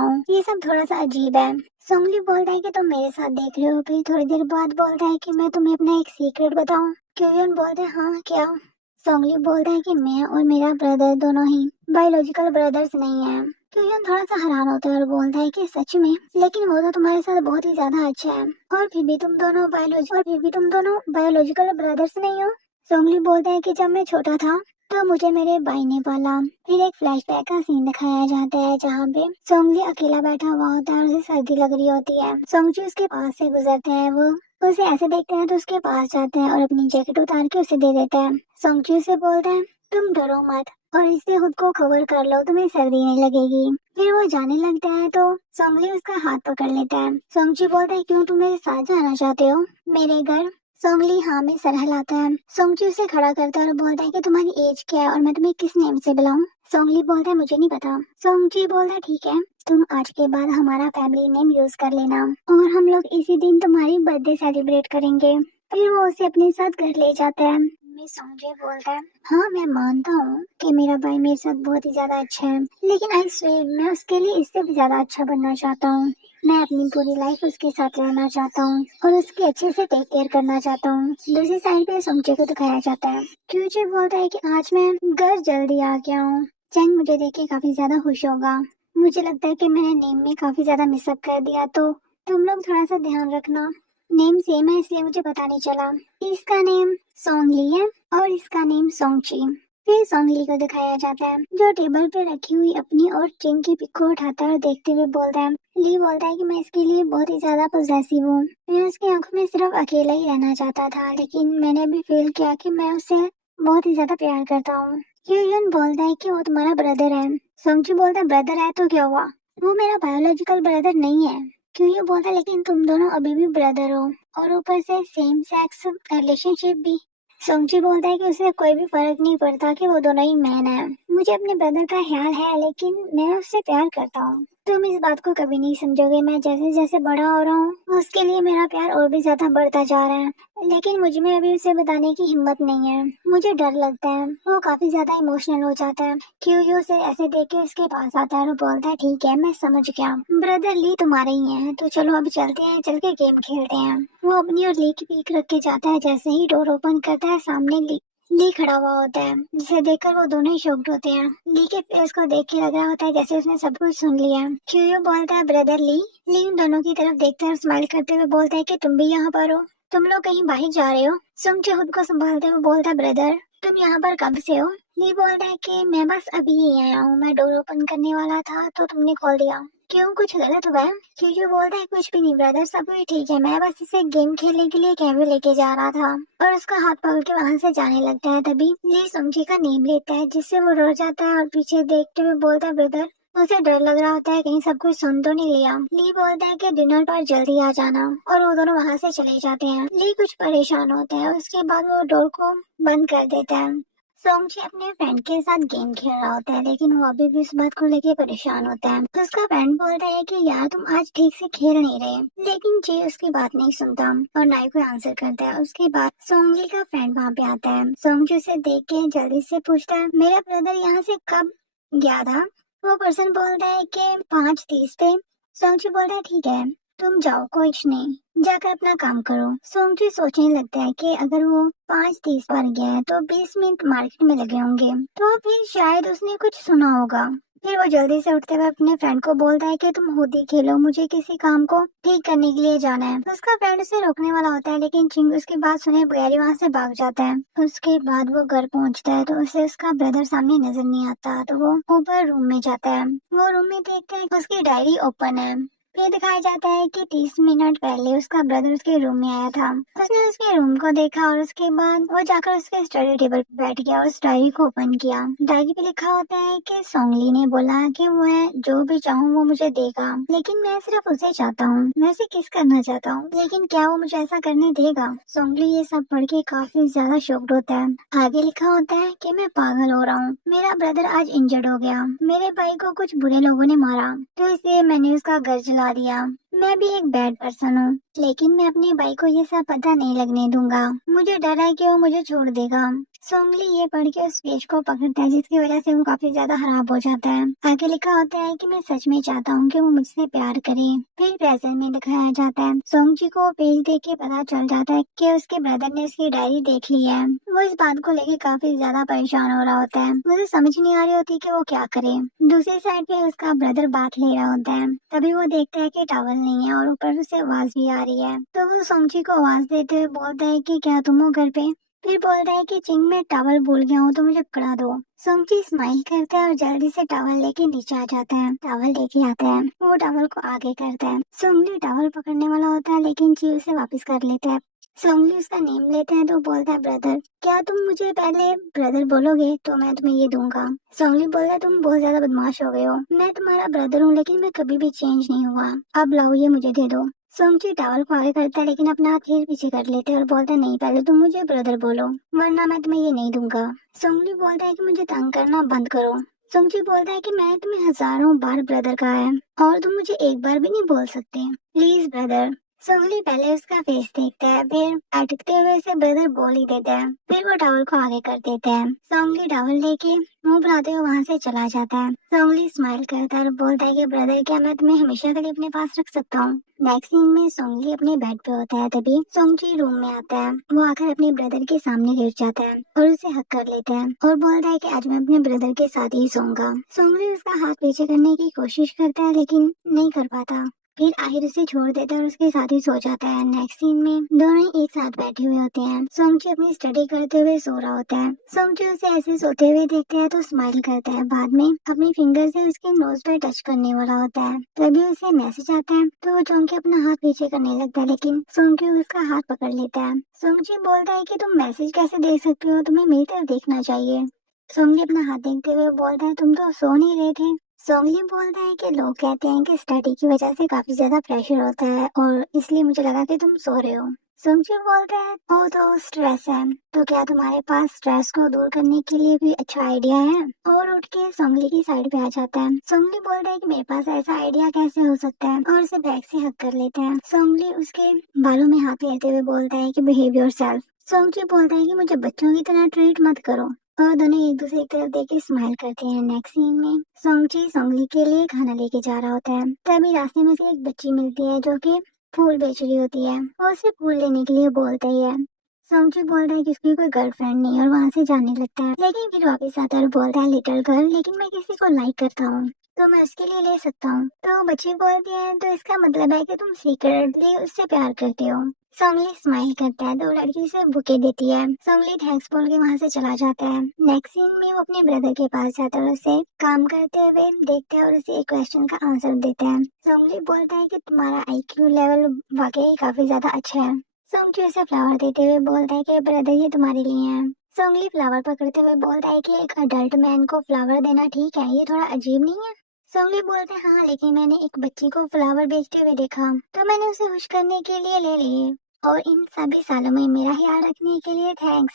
हूँ, ये सब थोड़ा सा अजीब है। सोंगली बोलता है कि तुम मेरे साथ देख रहे हो। फिर थोड़ी देर बाद बोलता है कि मैं तुम्हें अपना एक सीक्रेट बताऊं। क्यूरियन बोलता है हाँ क्या। सोंगली बोलता है कि मैं और मेरा ब्रदर दोनों ही बायोलॉजिकल ब्रदर्स नहीं हैं। क्यूरियन थोड़ा सा हैरान होता है और बोलता है कि सच में, लेकिन वो तो तुम्हारे साथ बहुत ही ज्यादा अच्छा है और फिर भी तुम दोनों बायोलॉजिकल ब्रदर्स नहीं हो। सोंगली बोलता है कि जब मैं छोटा था तो मुझे मेरे भाई ने पाला। फिर एक फ्लैशबैक का सीन दिखाया जाता है जहाँ पे सोंगली अकेला बैठा हुआ होता है और उसे सर्दी लग रही होती है। सोंगजी उसके पास से गुजरता है। वो उसे ऐसे देखते हैं तो उसके पास जाते हैं और अपनी जैकेट उतार के उसे दे देता है। सोंगजी उसे बोलता है तुम डरो मत और इससे खुद को कवर कर लो, तुम्हें सर्दी नहीं लगेगी। फिर वो जाने लगता है तो सोंगली उसका हाथ पकड़ लेता है। सोंगजी बोलता है क्यों तुम मेरे साथ जाना चाहते हो मेरे घर। सोंगली हाँ में सर हिलाता है। सोंगजी उसे खड़ा करता है और बोलता है कि तुम्हारी एज क्या है और मैं तुम्हें किस नेम से बुलाऊं। सोंगली बोलता है मुझे नहीं पता। सोंगजी बोलता है ठीक है, तुम आज के बाद हमारा फैमिली नेम यूज कर लेना और हम लोग इसी दिन तुम्हारी बर्थडे सेलिब्रेट करेंगे। फिर वो उसे अपने साथ घर ले जाता है। मिस संजय बोलता है हाँ मैं मानता हूँ कि मेरा भाई मेरे साथ बहुत ही ज्यादा अच्छा है, लेकिन आई स्वेर मैं उसके लिए इससे भी ज्यादा अच्छा बनना चाहता हूँ। मैं अपनी पूरी लाइफ उसके साथ रहना चाहता हूँ और उसके अच्छे से टेक केयर करना चाहता हूँ। दूसरी साइड पे संजय को दिखाया जाता है। क्यूचे बोलता है कि आज मैं घर जल्दी आ गया हूँ। चैंग मुझे देख के काफी ज्यादा खुश होगा। मुझे लगता है कि मैंने नेम में काफी ज्यादा मिसअप कर दिया, तो तुम लोग थोड़ा सा ध्यान रखना। नेम सेम है इसलिए मुझे पता नहीं चला। इसका नेम सोंगली है और इसका नेम सोंगची। फिर सोंगली को दिखाया जाता है जो टेबल पे रखी हुई अपनी और चिंग की पिक को उठाता है और देखते हुए बोलता है। ली बोलता है कि मैं इसके लिए बहुत ही ज्यादा पॉसेसिव हूँ। मैं उसकी आंखों में सिर्फ अकेला ही रहना चाहता था, लेकिन मैंने भी फील किया कि मैं उससे बहुत ही ज्यादा प्यार करता हूँ। ह्यूयन बोलता है कि वो तुम्हारा ब्रदर है। सोंगची बोलता है ब्रदर है तो क्या हुआ, वो मेरा बायोलॉजिकल ब्रदर नहीं है। क्यों बोलता है लेकिन तुम दोनों अभी भी ब्रदर हो, और ऊपर से सेम सेक्स रिलेशनशिप भी। सोंगची बोलता है कि उसे कोई भी फर्क नहीं पड़ता कि वो दोनों ही मैन है। मुझे अपने ब्रदर का ख्याल है, लेकिन मैं उससे प्यार करता हूँ। तुम इस बात को कभी नहीं समझोगे। मैं जैसे जैसे बड़ा हो रहा हूँ उसके लिए मेरा प्यार और भी ज्यादा बढ़ता जा रहा है, लेकिन मुझ में अभी उसे बताने की हिम्मत नहीं है। मुझे डर लगता है। वो काफी ज्यादा इमोशनल हो जाता है। क्यों उसे ऐसे देख के उसके पास आता है और बोलता है ठीक है मैं समझ गया, ब्रदर ली तुम्हारे ही है, तो चलो अब चलते हैं, चल के गेम खेलते हैं। वो अपनी और ली की पीक रख के जाता है। जैसे ही डोर ओपन करता है सामने ली खड़ा हुआ होता है, जिसे देखकर वो दोनों ही शॉक्ड होते हैं। ली के फेस को देख के लग रहा होता है जैसे उसने सब कुछ सुन लिया। क्यूयो बोलता है ब्रदर ली उन दोनों की तरफ देखता है और स्माइल करते हुए बोलता है कि तुम भी यहाँ पर हो, तुम लोग कहीं बाहर जा रहे हो। सुंगचे खुद को संभालते हुए बोलता है ब्रदर तुम यहाँ पर कब से हो। ली बोलता है कि मैं बस अभी ही आया हूँ, मैं डोर ओपन करने वाला था तो तुमने खोल दिया। क्यों कुछ गलत हुआ है। क्यूक्यू बोलता है कुछ भी नहीं ब्रदर, सब भी ठीक है, मैं बस इसे गेम खेलने के लिए कैफे लेके जा रहा था। और उसका हाथ पकड़ के वहां से जाने लगता है। तभी ली सोंगजी का नेम लेता है, जिससे वो रो जाता है और पीछे देखते हुए बोलता है ब्रदर। उसे डर लग रहा होता है कहीं सब कुछ सुन तो नहीं लिया। ली बोलता है कि डिनर पर जल्दी आ जाना, और वो दोनों वहां से चले जाते हैं। ली कुछ परेशान होता है, उसके बाद वो डोर को बंद कर देता है। सोंगची अपने फ्रेंड के साथ गेम खेल रहा होता है, लेकिन वो अभी भी इस बात को लेके परेशान होता है। तो उसका फ्रेंड बोलता है कि यार तुम आज ठीक से खेल नहीं रहे, लेकिन जे उसकी बात नहीं सुनता और ना ही कोई आंसर करता है। उसके बाद सोंगली का फ्रेंड वहाँ पे आता है। सोंगची उसे देख के जल्दी से पूछता है मेरा ब्रदर यहाँ से कब गया था। वो पर्सन बोलता है कि 5:30 पे। सोंगची बोलता है ठीक है तुम जाओ, कुछ नहीं, जाकर अपना काम करो। सोंगची सोचने लगता है कि अगर वो 5:30 पर गया है तो 20 मिनट मार्केट में लगे होंगे, तो फिर शायद उसने कुछ सुना होगा। फिर वो जल्दी से उठते हुए अपने फ्रेंड को बोलता है कि तुम खुद ही खेलो, मुझे किसी काम को ठीक करने के लिए जाना है। उसका फ्रेंड उसे रोकने वाला होता है, लेकिन चिंग उसकी बात सुने बगैर ही वहाँ से भाग जाता है। उसके बाद वो घर पहुँचता है तो उसे उसका ब्रदर सामने नजर नहीं आता, तो वो ऊपर रूम में जाता है। वो रूम में देखता है कि उसकी डायरी ओपन है। फिर दिखाया जाता है कि 30 मिनट पहले उसका ब्रदर उसके रूम में आया था। उसने उसके रूम को देखा और उसके बाद वो जाकर उसके स्टडी टेबल पर बैठ गया और उस डायरी को ओपन किया। डायरी पे लिखा होता है कि सोंगली ने बोला कि मैं जो भी चाहूँ वो मुझे देगा, लेकिन मैं सिर्फ उसे चाहता हूँ, मैं उसे किस करना चाहता हूँ, लेकिन क्या वो मुझे ऐसा करने देगा। सोंगली ये सब पढ़ के काफी ज्यादा शॉक्ड होता है। आगे लिखा होता है कि मैं पागल हो रहा हूँ, मेरा ब्रदर आज इंजर्ड हो गया, मेरे भाई को कुछ बुरे लोगों ने मारा, तो इसलिए मैंने उसका घर जला दिया। मैं भी एक बैड पर्सन हूँ, लेकिन मैं अपने भाई को ये सब पता नहीं लगने दूंगा। मुझे डर है कि वो मुझे छोड़ देगा। सोंगली ये पढ़ के उस पेज को पकड़ता है, जिसकी वजह से वो काफी ज्यादा खराब हो जाता है। आगे लिखा होता है कि मैं सच में चाहता हूँ कि वो मुझसे प्यार करे। फिर प्रेजेंट में दिखाया जाता है। सोंगजी को पेज देख के पता चल जाता है कि उसके ब्रदर ने उसकी डायरी देख ली है। वो इस बात को लेके काफी ज्यादा परेशान हो रहा होता है। मुझे समझ नहीं आ रही होती कि वो क्या करे। दूसरी साइड पे उसका ब्रदर बात ले रहा होता है। तभी वो देखता है कि टॉवल नहीं है और ऊपर से आवाज भी आ रही है। तो वो सोंगची को आवाज देते हुए बोलता है कि क्या तुम हो घर पे। फिर बोलता है कि चिंग मैं टॉवल भूल गया हूँ तो मुझे पकड़ा दो। सोंगची स्माइल करता है और जल्दी से टॉवल लेके नीचे आ जाता है। टॉवल लेके आता है, वो टॉवल को आगे करता है। सोंगली टॉवल पकड़ने वाला होता है, लेकिन ची उसे वापस कर लेता है। सोंगली उसका नेम लेते हैं तो बोलता है ब्रदर, क्या तुम मुझे पहले ब्रदर बोलोगे तो मैं तुम्हें ये दूंगा। सोंगली बोलता है तुम बहुत ज्यादा बदमाश हो गए हो, मैं तुम्हारा ब्रदर हूँ लेकिन मैं कभी भी चेंज नहीं हुआ, अब लाओ ये मुझे दे दो। सोंगची टॉवल को आगे करता है, लेकिन अपना हाथ फिर पीछे कर लेते हैं और बोलता है नहीं, पहले तुम मुझे ब्रदर बोलो वरना मैं तुम्हें ये नहीं दूंगा। सोंगली बोलता है कि मुझे तंग करना बंद करो। सोंगची बोलता है कि मैंने तुम्हें हजारों बार ब्रदर कहा है और तुम मुझे एक बार भी नहीं बोल सकते, प्लीज ब्रदर। सोंगली पहले उसका फेस देखता है, फिर अटकते हुए से ब्रदर बोल ही देता है। फिर वो टॉवल को आगे कर देता है। सोंगली टॉवल लेके मुंह बनाते हुए वहां से चला जाता है। सोंगली स्माइल करता है और बोलता है कि ब्रदर क्या मैं तुम्हें हमेशा के लिए अपने पास रख सकता हूँ। नेक्स्ट सीन में सोंगली अपने बेड पे होता है, तभी सोंगची रूम में आता है। वो आकर अपने ब्रदर के सामने लेट जाता है और उसे हक कर लेता है और बोलता है कि आज मैं अपने ब्रदर के साथ ही सोऊंगा। सोंगली उसका हाथ पीछे करने की कोशिश करता है, लेकिन नहीं कर पाता। फिर आहिर उसे छोड़ देता है और उसके साथ ही सो जाता है। नेक्स्ट सीन में दोनों ही एक साथ बैठे हुए होते हैं। सोंगची अपनी स्टडी करते हुए सो रहा होता है। सोंगची उसे ऐसे सोते हुए देखता है तो स्माइल करता है। बाद में अपनी फिंगर से उसके नोज पे टच करने वाला होता है। तभी उसे मैसेज आता है तो वो चौंक के अपना हाथ पीछे करने लगता है, लेकिन सोंगची उसका हाथ पकड़ लेता है। सोंगची बोलता है कि तुम मैसेज कैसे देख सकते हो, तुम्हें मेरी तरफ देखना चाहिए। सोंगली अपना हाथ देखते हुए बोलता है तुम तो सो नहीं रहे थे। सोंगली बोलता है कि लोग कहते हैं कि स्टडी की वजह से काफी ज्यादा प्रेशर होता है और इसलिए मुझे लगा कि तुम सो रहे हो। सोंगची बोलता है ओ तो स्ट्रेस है, तो क्या तुम्हारे पास स्ट्रेस को दूर करने के लिए कोई अच्छा आइडिया है? और उठ के सोंगली की साइड पे आ जाता है। सोंगली बोलता है कि मेरे पास ऐसा आइडिया कैसे हो सकता है, और उसे बैग से हक कर लेता है। सोंगली उसके बालों में हाथ फेरते हुए बोलता है कि बिहेव योरसेल्फ। सोंगची बोलता है कि मुझे बच्चों की तरह ट्रीट मत करो, और दोनों एक दूसरे की तरफ देख के स्माइल करते हैं। नेक्स्ट सीन में सोंगची सोंगली के लिए खाना लेके जा रहा होता है। तभी रास्ते में से एक बच्ची मिलती है जो कि फूल बेच रही होती है। वो उसे फूल लेने के लिए बोलता ही है। सोंगची बोलता है कि उसकी कोई गर्लफ्रेंड नहीं है और वहाँ से जाने लगता है, लेकिन फिर वापस आता है और बोलता है लिटिल गर्ल, लेकिन मैं किसी को लाइक करता हूँ तो मैं उसके लिए ले सकता हूँ। तो बच्ची बोलती है तो इसका मतलब है कि तुम सीक्रेटली उससे प्यार करते हो। सोंगली स्माइल करता है तो लड़की उसे बुके देती है। सोंगली थैंक्स बोल के वहाँ से चला जाता है। नेक्स्ट सीन में वो अपने ब्रदर के पास जाता है और उसे काम करते हुए देखता है और उसे एक क्वेश्चन का आंसर देता है। सोंगली बोलता है कि तुम्हारा आईक्यू लेवल वाकई काफी ज्यादा अच्छा है। सोंगची उसे फ्लावर देते हुए बोलता है कि ब्रदर ये तुम्हारे लिए है। सोंगली फ्लावर पकड़ते हुए बोलता है कि एक अडल्ट मैन को फ्लावर देना ठीक है, ये थोड़ा अजीब नहीं है? सोंगली बोलते हैं हाँ, लेकिन मैंने एक बच्ची को फ्लावर बेचते हुए देखा तो मैंने उसे खुश करने के लिए ले लिए, और इन सभी सालों में मेरा ख्याल रखने के लिए थैंक्स।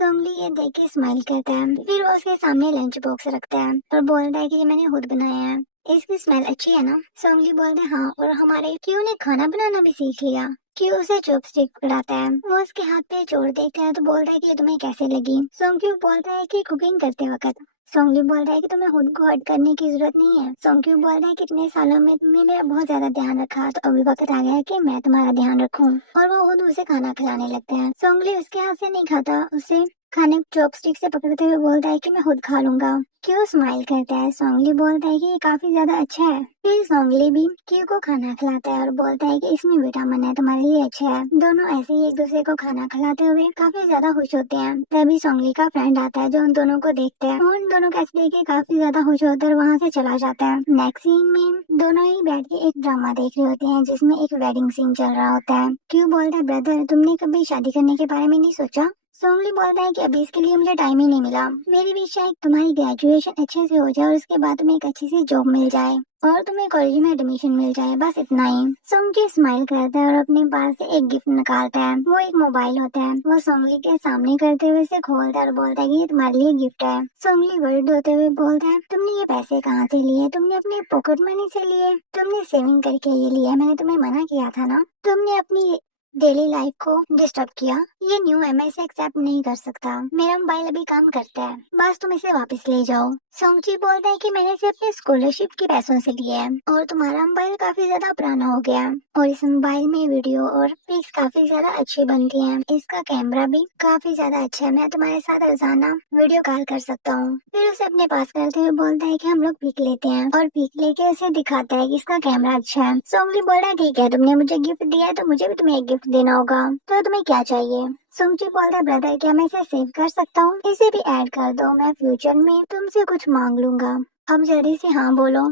सोंगली ये देख के स्माइल करता है। फिर वो उसके सामने लंच बॉक्स रखता है और बोलता है कि ये मैंने खुद बनाया है, इसकी स्मेल अच्छी है ना? सोंगली बोलते हैं हाँ, और हमारे क्यों ने खाना बनाना भी सीख लिया। क्यों उसे चॉपस्टिक पकड़ाता है। वो उसके हाथ पे चोट देखता है तो बोलता है कि ये तुम्हें कैसे लगी। सोंगक्यू बोलता है कि कुकिंग करते वक्त। सोंगली बोलता है कि तुम्हें खुद को हर्ट करने की जरूरत नहीं है। सोंगक्यू बोलता है कितने सालों में तुमने मेरा बहुत ज्यादा ध्यान रखा, तो अभी वक्त आ गया है कि मैं तुम्हारा ध्यान रखूं। और वो खुद उसे खाना खिलाने लगते हैं। सोंगली उसके हाथ से नहीं खाता, उसे खाने चॉपस्टिक से पकड़ते हुए बोलता है कि मैं खुद खा लूंगा। क्यों स्माइल करता है। सोंगली बोलता है कि ये काफी ज्यादा अच्छा है। फिर सोंगली भी क्यू को खाना खिलाता है और बोलता है कि इसमें विटामिन है, तुम्हारे लिए अच्छा है। दोनों ऐसे ही एक दूसरे को खाना खिलाते हुए काफी ज्यादा खुश होते हैं। तभी सोंगली का फ्रेंड आता है जो उन दोनों को देखता है। वो उन दोनों को ऐसे देख के काफी ज्यादा खुश होता है और वहाँ से चला जाता है। नेक्स्ट सीन में दोनों ही बैठ के एक ड्रामा देख रहे होते हैं जिसमें एक वेडिंग सीन चल रहा होता है। क्यू बोलता है ब्रदर, तुमने कभी शादी करने के बारे में नहीं सोचा? सोंगली बोलता है कि अभी इसके लिए मुझे टाइम ही नहीं मिला। मेरी भी इच्छा है कि तुम्हारी ग्रेजुएशन अच्छे से हो जाए और उसके बाद तुम्हें एक अच्छी सी जॉब मिल जाए और तुम्हें कॉलेज में एडमिशन मिल जाए, बस इतना ही। सोंगजी स्माइल करता है और अपने पास से एक गिफ्ट निकालता है। वो एक मोबाइल होता है। वो सोंगली के सामने करते हुए इसे खोलता है और बोलता है कि ये तुम्हारे लिए गिफ्ट है। सोंगली वर्ड होते हुए बोलता है तुमने ये पैसे कहाँ से लिए? तुमने अपने पॉकेट मनी से लिए? तुमने सेविंग करके ये लिया? मैंने तुम्हें मना किया था ना? तुमने अपनी डेली लाइफ को डिस्टर्ब किया। ये न्यू है, मैं इसे एक्सेप्ट नहीं कर सकता। मेरा मोबाइल अभी काम करता है, बस तुम इसे वापस ले जाओ। सोंगची बोलता है कि मैंने इसे अपने स्कॉलरशिप के पैसों से लिया है और तुम्हारा मोबाइल काफी ज्यादा पुराना हो गया है, और इस मोबाइल में वीडियो और पिक्स काफी ज्यादा अच्छी बनती हैं। इसका कैमरा भी काफी ज्यादा अच्छा है, मैं तुम्हारे साथ रोजाना वीडियो कॉल कर सकता हूँ। फिर उसे अपने पास करते हुए बोलता है कि हम लोग पिक लेते हैं, और पिक लेके उसे दिखाता है कि इसका कैमरा अच्छा है। सोंगली बोल रहा है ठीक है, तुमने मुझे गिफ्ट दिया है तो मुझे भी तुम्हें एक गिफ्ट देना होगा, तो तुम्हें क्या चाहिए? सोंगची बोलता है ब्रदर, क्या मैं इसे सेव कर सकता हूँ? इसे भी ऐड कर दो, मैं फ्यूचर में तुमसे कुछ मांग लूंगा। अब जल्दी से हाँ बोलो।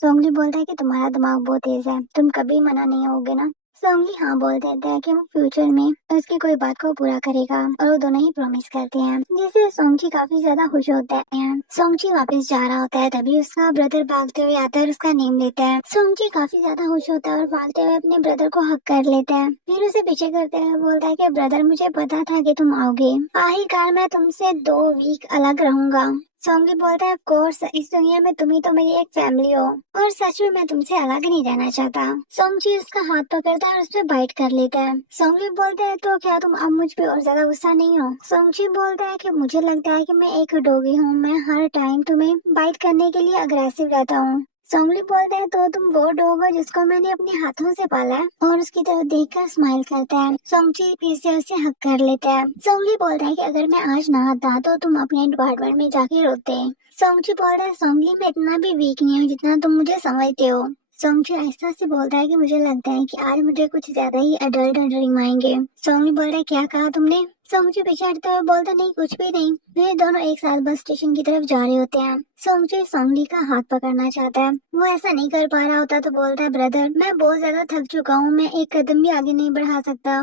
सोंगली बोलता है कि तुम्हारा दिमाग बहुत तेज है, तुम कभी मना नहीं होगे ना? सोंगली हाँ बोल देता है कि वो फ्यूचर में उसकी कोई बात को पूरा करेगा, और वो दोनों ही प्रॉमिस करते हैं, जिससे सोंगची काफी ज्यादा खुश होता है। सोंगची वापस जा रहा होता है तभी उसका ब्रदर भागते हुए आता है और उसका नेम लेता है। सोंगची काफी ज्यादा खुश होता है और भागते हुए अपने ब्रदर को हक कर लेता है। फिर उसे पीछे करते हुए बोलता है कि ब्रदर, मुझे पता था कि तुम आओगे, आखिरकार मैं तुमसे 2 वीक अलग रहूंगा। सोंगली बोलता है ऑफ कोर्स, इस दुनिया में तुम ही तो मेरी एक फैमिली हो, और सच में मैं तुमसे अलग नहीं रहना चाहता। सोंगची उसका हाथ पकड़ता है और उस पर बाइट कर लेता है। सोंगली बोलता है तो क्या तुम अब मुझ पे और ज्यादा गुस्सा नहीं हो? सोंगची बोलता है कि मुझे लगता है कि मैं एक डॉगी हूँ, मैं हर टाइम तुम्हें बाइट करने के लिए अग्रेसिव रहता हूँ। सोंगली बोलता है तो तुम वो डॉग हो जिसको मैंने अपने हाथों से पाला है, और उसकी तरफ देखकर स्माइल करता है। सोंगची फिर से उसे हक कर लेता है। सोंगली बोलता है कि अगर मैं आज ना आता तो तुम अपने डिपार्टमेंट में जाके रोते। सोंगची बोलता है सोंगली, मैं इतना भी वीक नहीं हूँ जितना तुम मुझे समझते हो। सोंगजी आहिस्ता से बोलता है कि मुझे लगता है कि आज मुझे कुछ ज्यादा ही अडल्ट ड्रीम आएंगे। सोंगजी बोल रहा है क्या कहा तुमने? सोंगजी पीछे हटते हुए बोलता नहीं कुछ भी नहीं। वे दोनों एक साथ बस स्टेशन की तरफ जा रहे होते हैं। सोंगजी सोंगली का हाथ पकड़ना चाहता है, वो ऐसा नहीं कर पा रहा होता तो बोलता है ब्रदर मैं बहुत ज्यादा थक चुका हूँ, मैं एक कदम भी आगे नहीं बढ़ा सकता,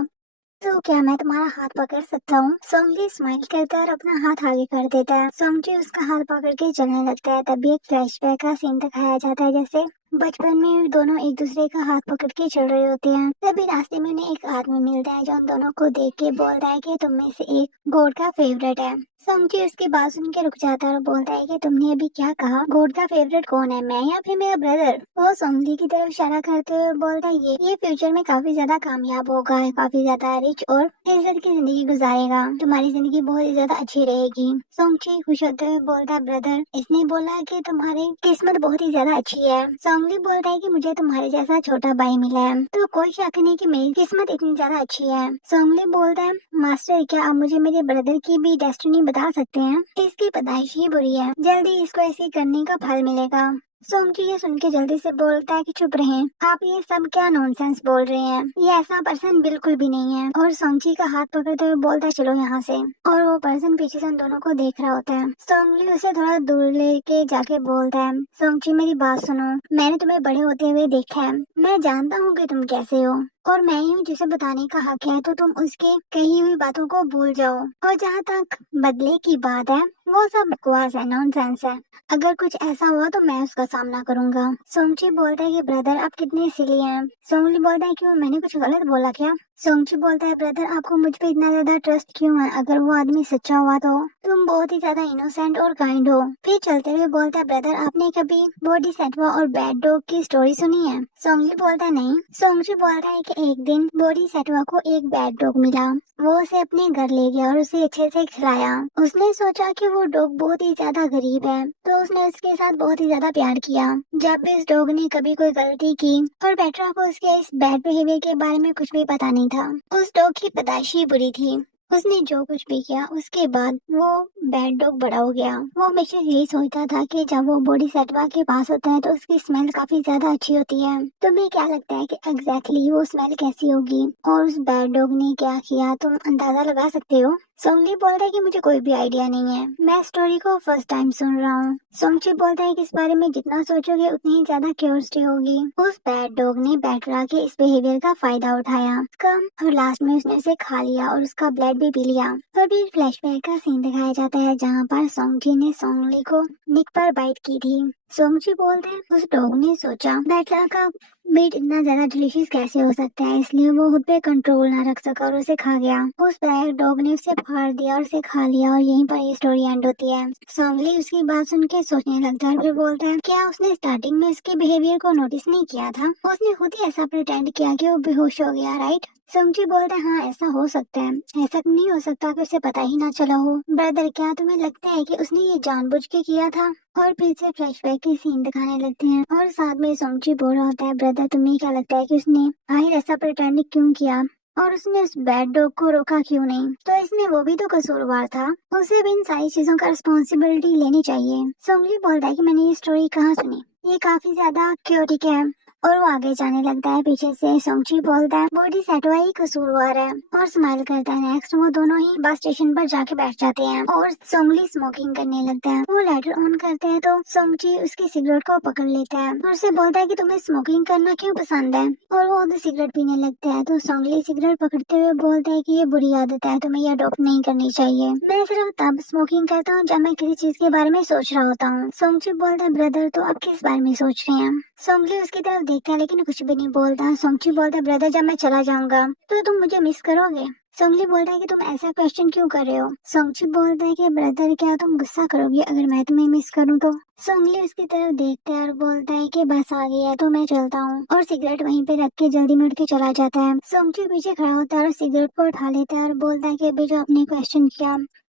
तो क्या मैं तुम्हारा हाथ पकड़ सकता हूँ? सोंगली स्माइल करता है और अपना हाथ आगे कर देता है। सोंगजी उसका हाथ पकड़ के चलने लगता है। तभी एक फ्लैशबैक का सीन दिखाया जाता है, जैसे बचपन में दोनों एक दूसरे का हाथ पकड़ के चल रहे होते हैं। तभी रास्ते में उन्हें एक आदमी मिलता है जो उन दोनों को देख के बोलता है कि तुम में से एक गॉड का फेवरेट है। सोंगजी उसकी बात सुन के रुक जाता है और बोलता है कि तुमने अभी क्या कहा? गॉड का फेवरेट कौन है, मैं या फिर मेरा ब्रदर? वो सोंगली की तरफ इशारा करते हुए बोलता है ये फ्यूचर में काफी ज्यादा कामयाब होगा, काफी ज्यादा रिच और इज्जत की जिंदगी गुजारेगा, तुम्हारी जिंदगी बहुत ही ज्यादा अच्छी रहेगी। सोंगजी खुश होते हुए बोलता है ब्रदर इसने बोला कि तुम्हारी किस्मत बहुत ही ज्यादा अच्छी है। सोंगली बोलता है कि मुझे तुम्हारे जैसा छोटा भाई मिला है, तो कोई शक नहीं कि मेरी किस्मत इतनी ज्यादा अच्छी है। सोंगली बोलता है मास्टर क्या आप मुझे मेरे ब्रदर की भी डेस्टिनी बता सकते हैं? इसकी पैदाइश ही बुरी है, जल्दी इसको ऐसे करने का फल मिलेगा। सोंगजी ये सुन के जल्दी से बोलता है कि चुप रहें, आप ये सब क्या नॉनसेंस बोल रहे हैं, ये ऐसा पर्सन बिल्कुल भी नहीं है। और सोंगजी का हाथ पकड़ते हुए बोलता है चलो यहाँ से। और वो पर्सन पीछे से उन दोनों को देख रहा होता है। सोंगली उसे थोड़ा दूर लेके जाके बोलता है सोंगजी मेरी बात सुनो, मैंने तुम्हें बड़े होते हुए देखा है, मैं जानता हूँ कि तुम कैसे हो और मैं ही हूँ जिसे बताने का हक है, तो तुम उसके कही हुई बातों को भूल जाओ। और जहाँ तक बदले की बात है वो सब बकवास है, नॉनसेंस है, अगर कुछ ऐसा हुआ तो मैं उसका सामना करूंगा। सोंगजी बोलता है कि ब्रदर आप कितने सिली हैं। सोंगली बोलता है क्यों, मैंने कुछ गलत बोला क्या? सोंगजी बोलता है ब्रदर आपको मुझ पे इतना ज्यादा ट्रस्ट क्यों है, अगर वो आदमी सच्चा हुआ तो तुम बहुत ही ज्यादा इनोसेंट और काइंड हो। फिर चलते हुए बोलता है ब्रदर आपने कभी बोडिसैत्वा और बैड डॉग की स्टोरी सुनी है? सोंगली बोलता है नहीं। सोंगजी बोलता है कि एक दिन बोडिसैत्वा को एक बैड डॉग मिला, वो उसे अपने घर ले गया और उसे अच्छे से खिलाया। उसने सोचा कि वो डॉग बहुत ही ज्यादा गरीब है, तो उसने उसके साथ बहुत ही ज्यादा प्यार किया। जब भी उस डॉग ने कभी कोई गलती की और पेट्रा को उसके इस बैड बिहेवियर के बारे में कुछ भी पता नहीं था। उस डॉग की पैदाइश ही बुरी थी, उसने जो कुछ भी किया उसके बाद वो बैड डॉग बड़ा हो गया। वो हमेशा यही सोचता था कि जब वो बोडिसैत्वा के पास होता है तो उसकी स्मेल काफी ज्यादा अच्छी होती है। तुम्हें क्या लगता है कि एग्जैक्टली वो स्मेल कैसी होगी और उस बैड डॉग ने क्या किया, तुम अंदाजा लगा सकते हो? सोंगली बोलता है कि मुझे कोई भी आइडिया नहीं है, मैं स्टोरी को फर्स्ट टाइम सुन रहा हूँ। सोंगजी बोलता है कि इस बारे में जितना सोचोगे उतनी ही ज्यादा क्यूरियोसिटी होगी। उस बैड डॉग ने पेट्रा के इस बिहेवियर का फायदा उठाया उसका, और लास्ट में उसने उसे खा लिया और उसका ब्लड भी पी लिया। और फिर फ्लैशबैक का सीन दिखाया जाता है जहाँ पर सोंगजी ने सोंगली को निक पर बाइट की थी। सोंगजी बोलते हैं उस डॉग ने सोचा पेट्रा का मीट इतना ज्यादा डिलीशियस कैसे हो सकता है, इसलिए वो खुद पे कंट्रोल ना रख सका और उसे खा गया। उस बैड डॉग ने उसे फाड़ दिया और उसे खा लिया और यहीं पर ये स्टोरी एंड होती है। सोंगली उसकी बात सुन के सोचने लगता है और फिर बोलता है क्या उसने स्टार्टिंग में उसके बिहेवियर को नोटिस नहीं किया था? उसने खुद ही ऐसा प्रिटेंड किया कि वो बेहोश हो गया, राइट? सोंगजी बोलता है हाँ ऐसा हो सकता है, ऐसा नहीं हो सकता कि उसे पता ही ना चला हो। ब्रदर क्या तुम्हें लगता है कि उसने ये जानबूझ के किया था? और फिर से फ्लैशबैक के सीन दिखाने लगते हैं और साथ में सोंगजी बोल रहा होता है ब्रदर तुम्हें क्या लगता है कि उसने आखिर ऐसा प्रिटेंड क्यों किया और उसने उस बैड डॉग को रोका क्यों नहीं? तो इसमें वो भी तो कसूरवार था, उसे भी इन सारी चीजों का रिस्पॉन्सिबिलिटी लेनी चाहिए। सोंगली बोलता है कि मैंने ये स्टोरी कहाँ सुनी, ये काफी ज्यादा क्योटिक है। और वो आगे जाने लगता है पीछे से। सोंगजी बोलता है बोडिसैत्वा ही कसूरवार है और स्माइल करता है। नेक्स्ट वो दोनों ही बस स्टेशन पर जाके बैठ जाते हैं और सोंगली स्मोकिंग करने लगता है। वो लाइटर ऑन करते हैं तो सोंगजी उसकी सिगरेट को पकड़ लेता है और उसे बोलता है कि तुम्हें स्मोकिंग करना क्यों पसंद है, और वो उधर सिगरेट पीने लगता है। तो सोंगली सिगरेट पकड़ते हुए बोलता है कि ये बुरी आदत है, तुम्हें ये अडॉप्ट नहीं करनी चाहिए, मैं सिर्फ तब स्मोकिंग करता हूँ जब मैं किसी चीज के बारे में सोच रहा होता हूँ। सोंगजी बोलता है ब्रदर तो आप किस बारे में सोच रहे हैं? सोंगली उसकी तरफ देखता है लेकिन कुछ भी नहीं बोलता। सोंगजी बोलता है ब्रदर जब मैं चला जाऊंगा तो तुम मुझे मिस करोगे? सोंगली बोलता है कि तुम ऐसा क्वेश्चन क्यों कर रहे हो? सोंगजी बोलता है कि ब्रदर क्या तुम गुस्सा करोगे अगर मैं तुम्हें मिस करूं तो? सोंगली उसकी तरफ देखता है और बोलता है कि बस आ गई है तो मैं चलता हूँ, और सिगरेट वहीं पे रख के जल्दी में उठ के चला जाता है। सोंगजी पीछे खड़ा होता है और सिगरेट को उठा लेता है और बोलता है कि अभी जो आपने क्वेश्चन किया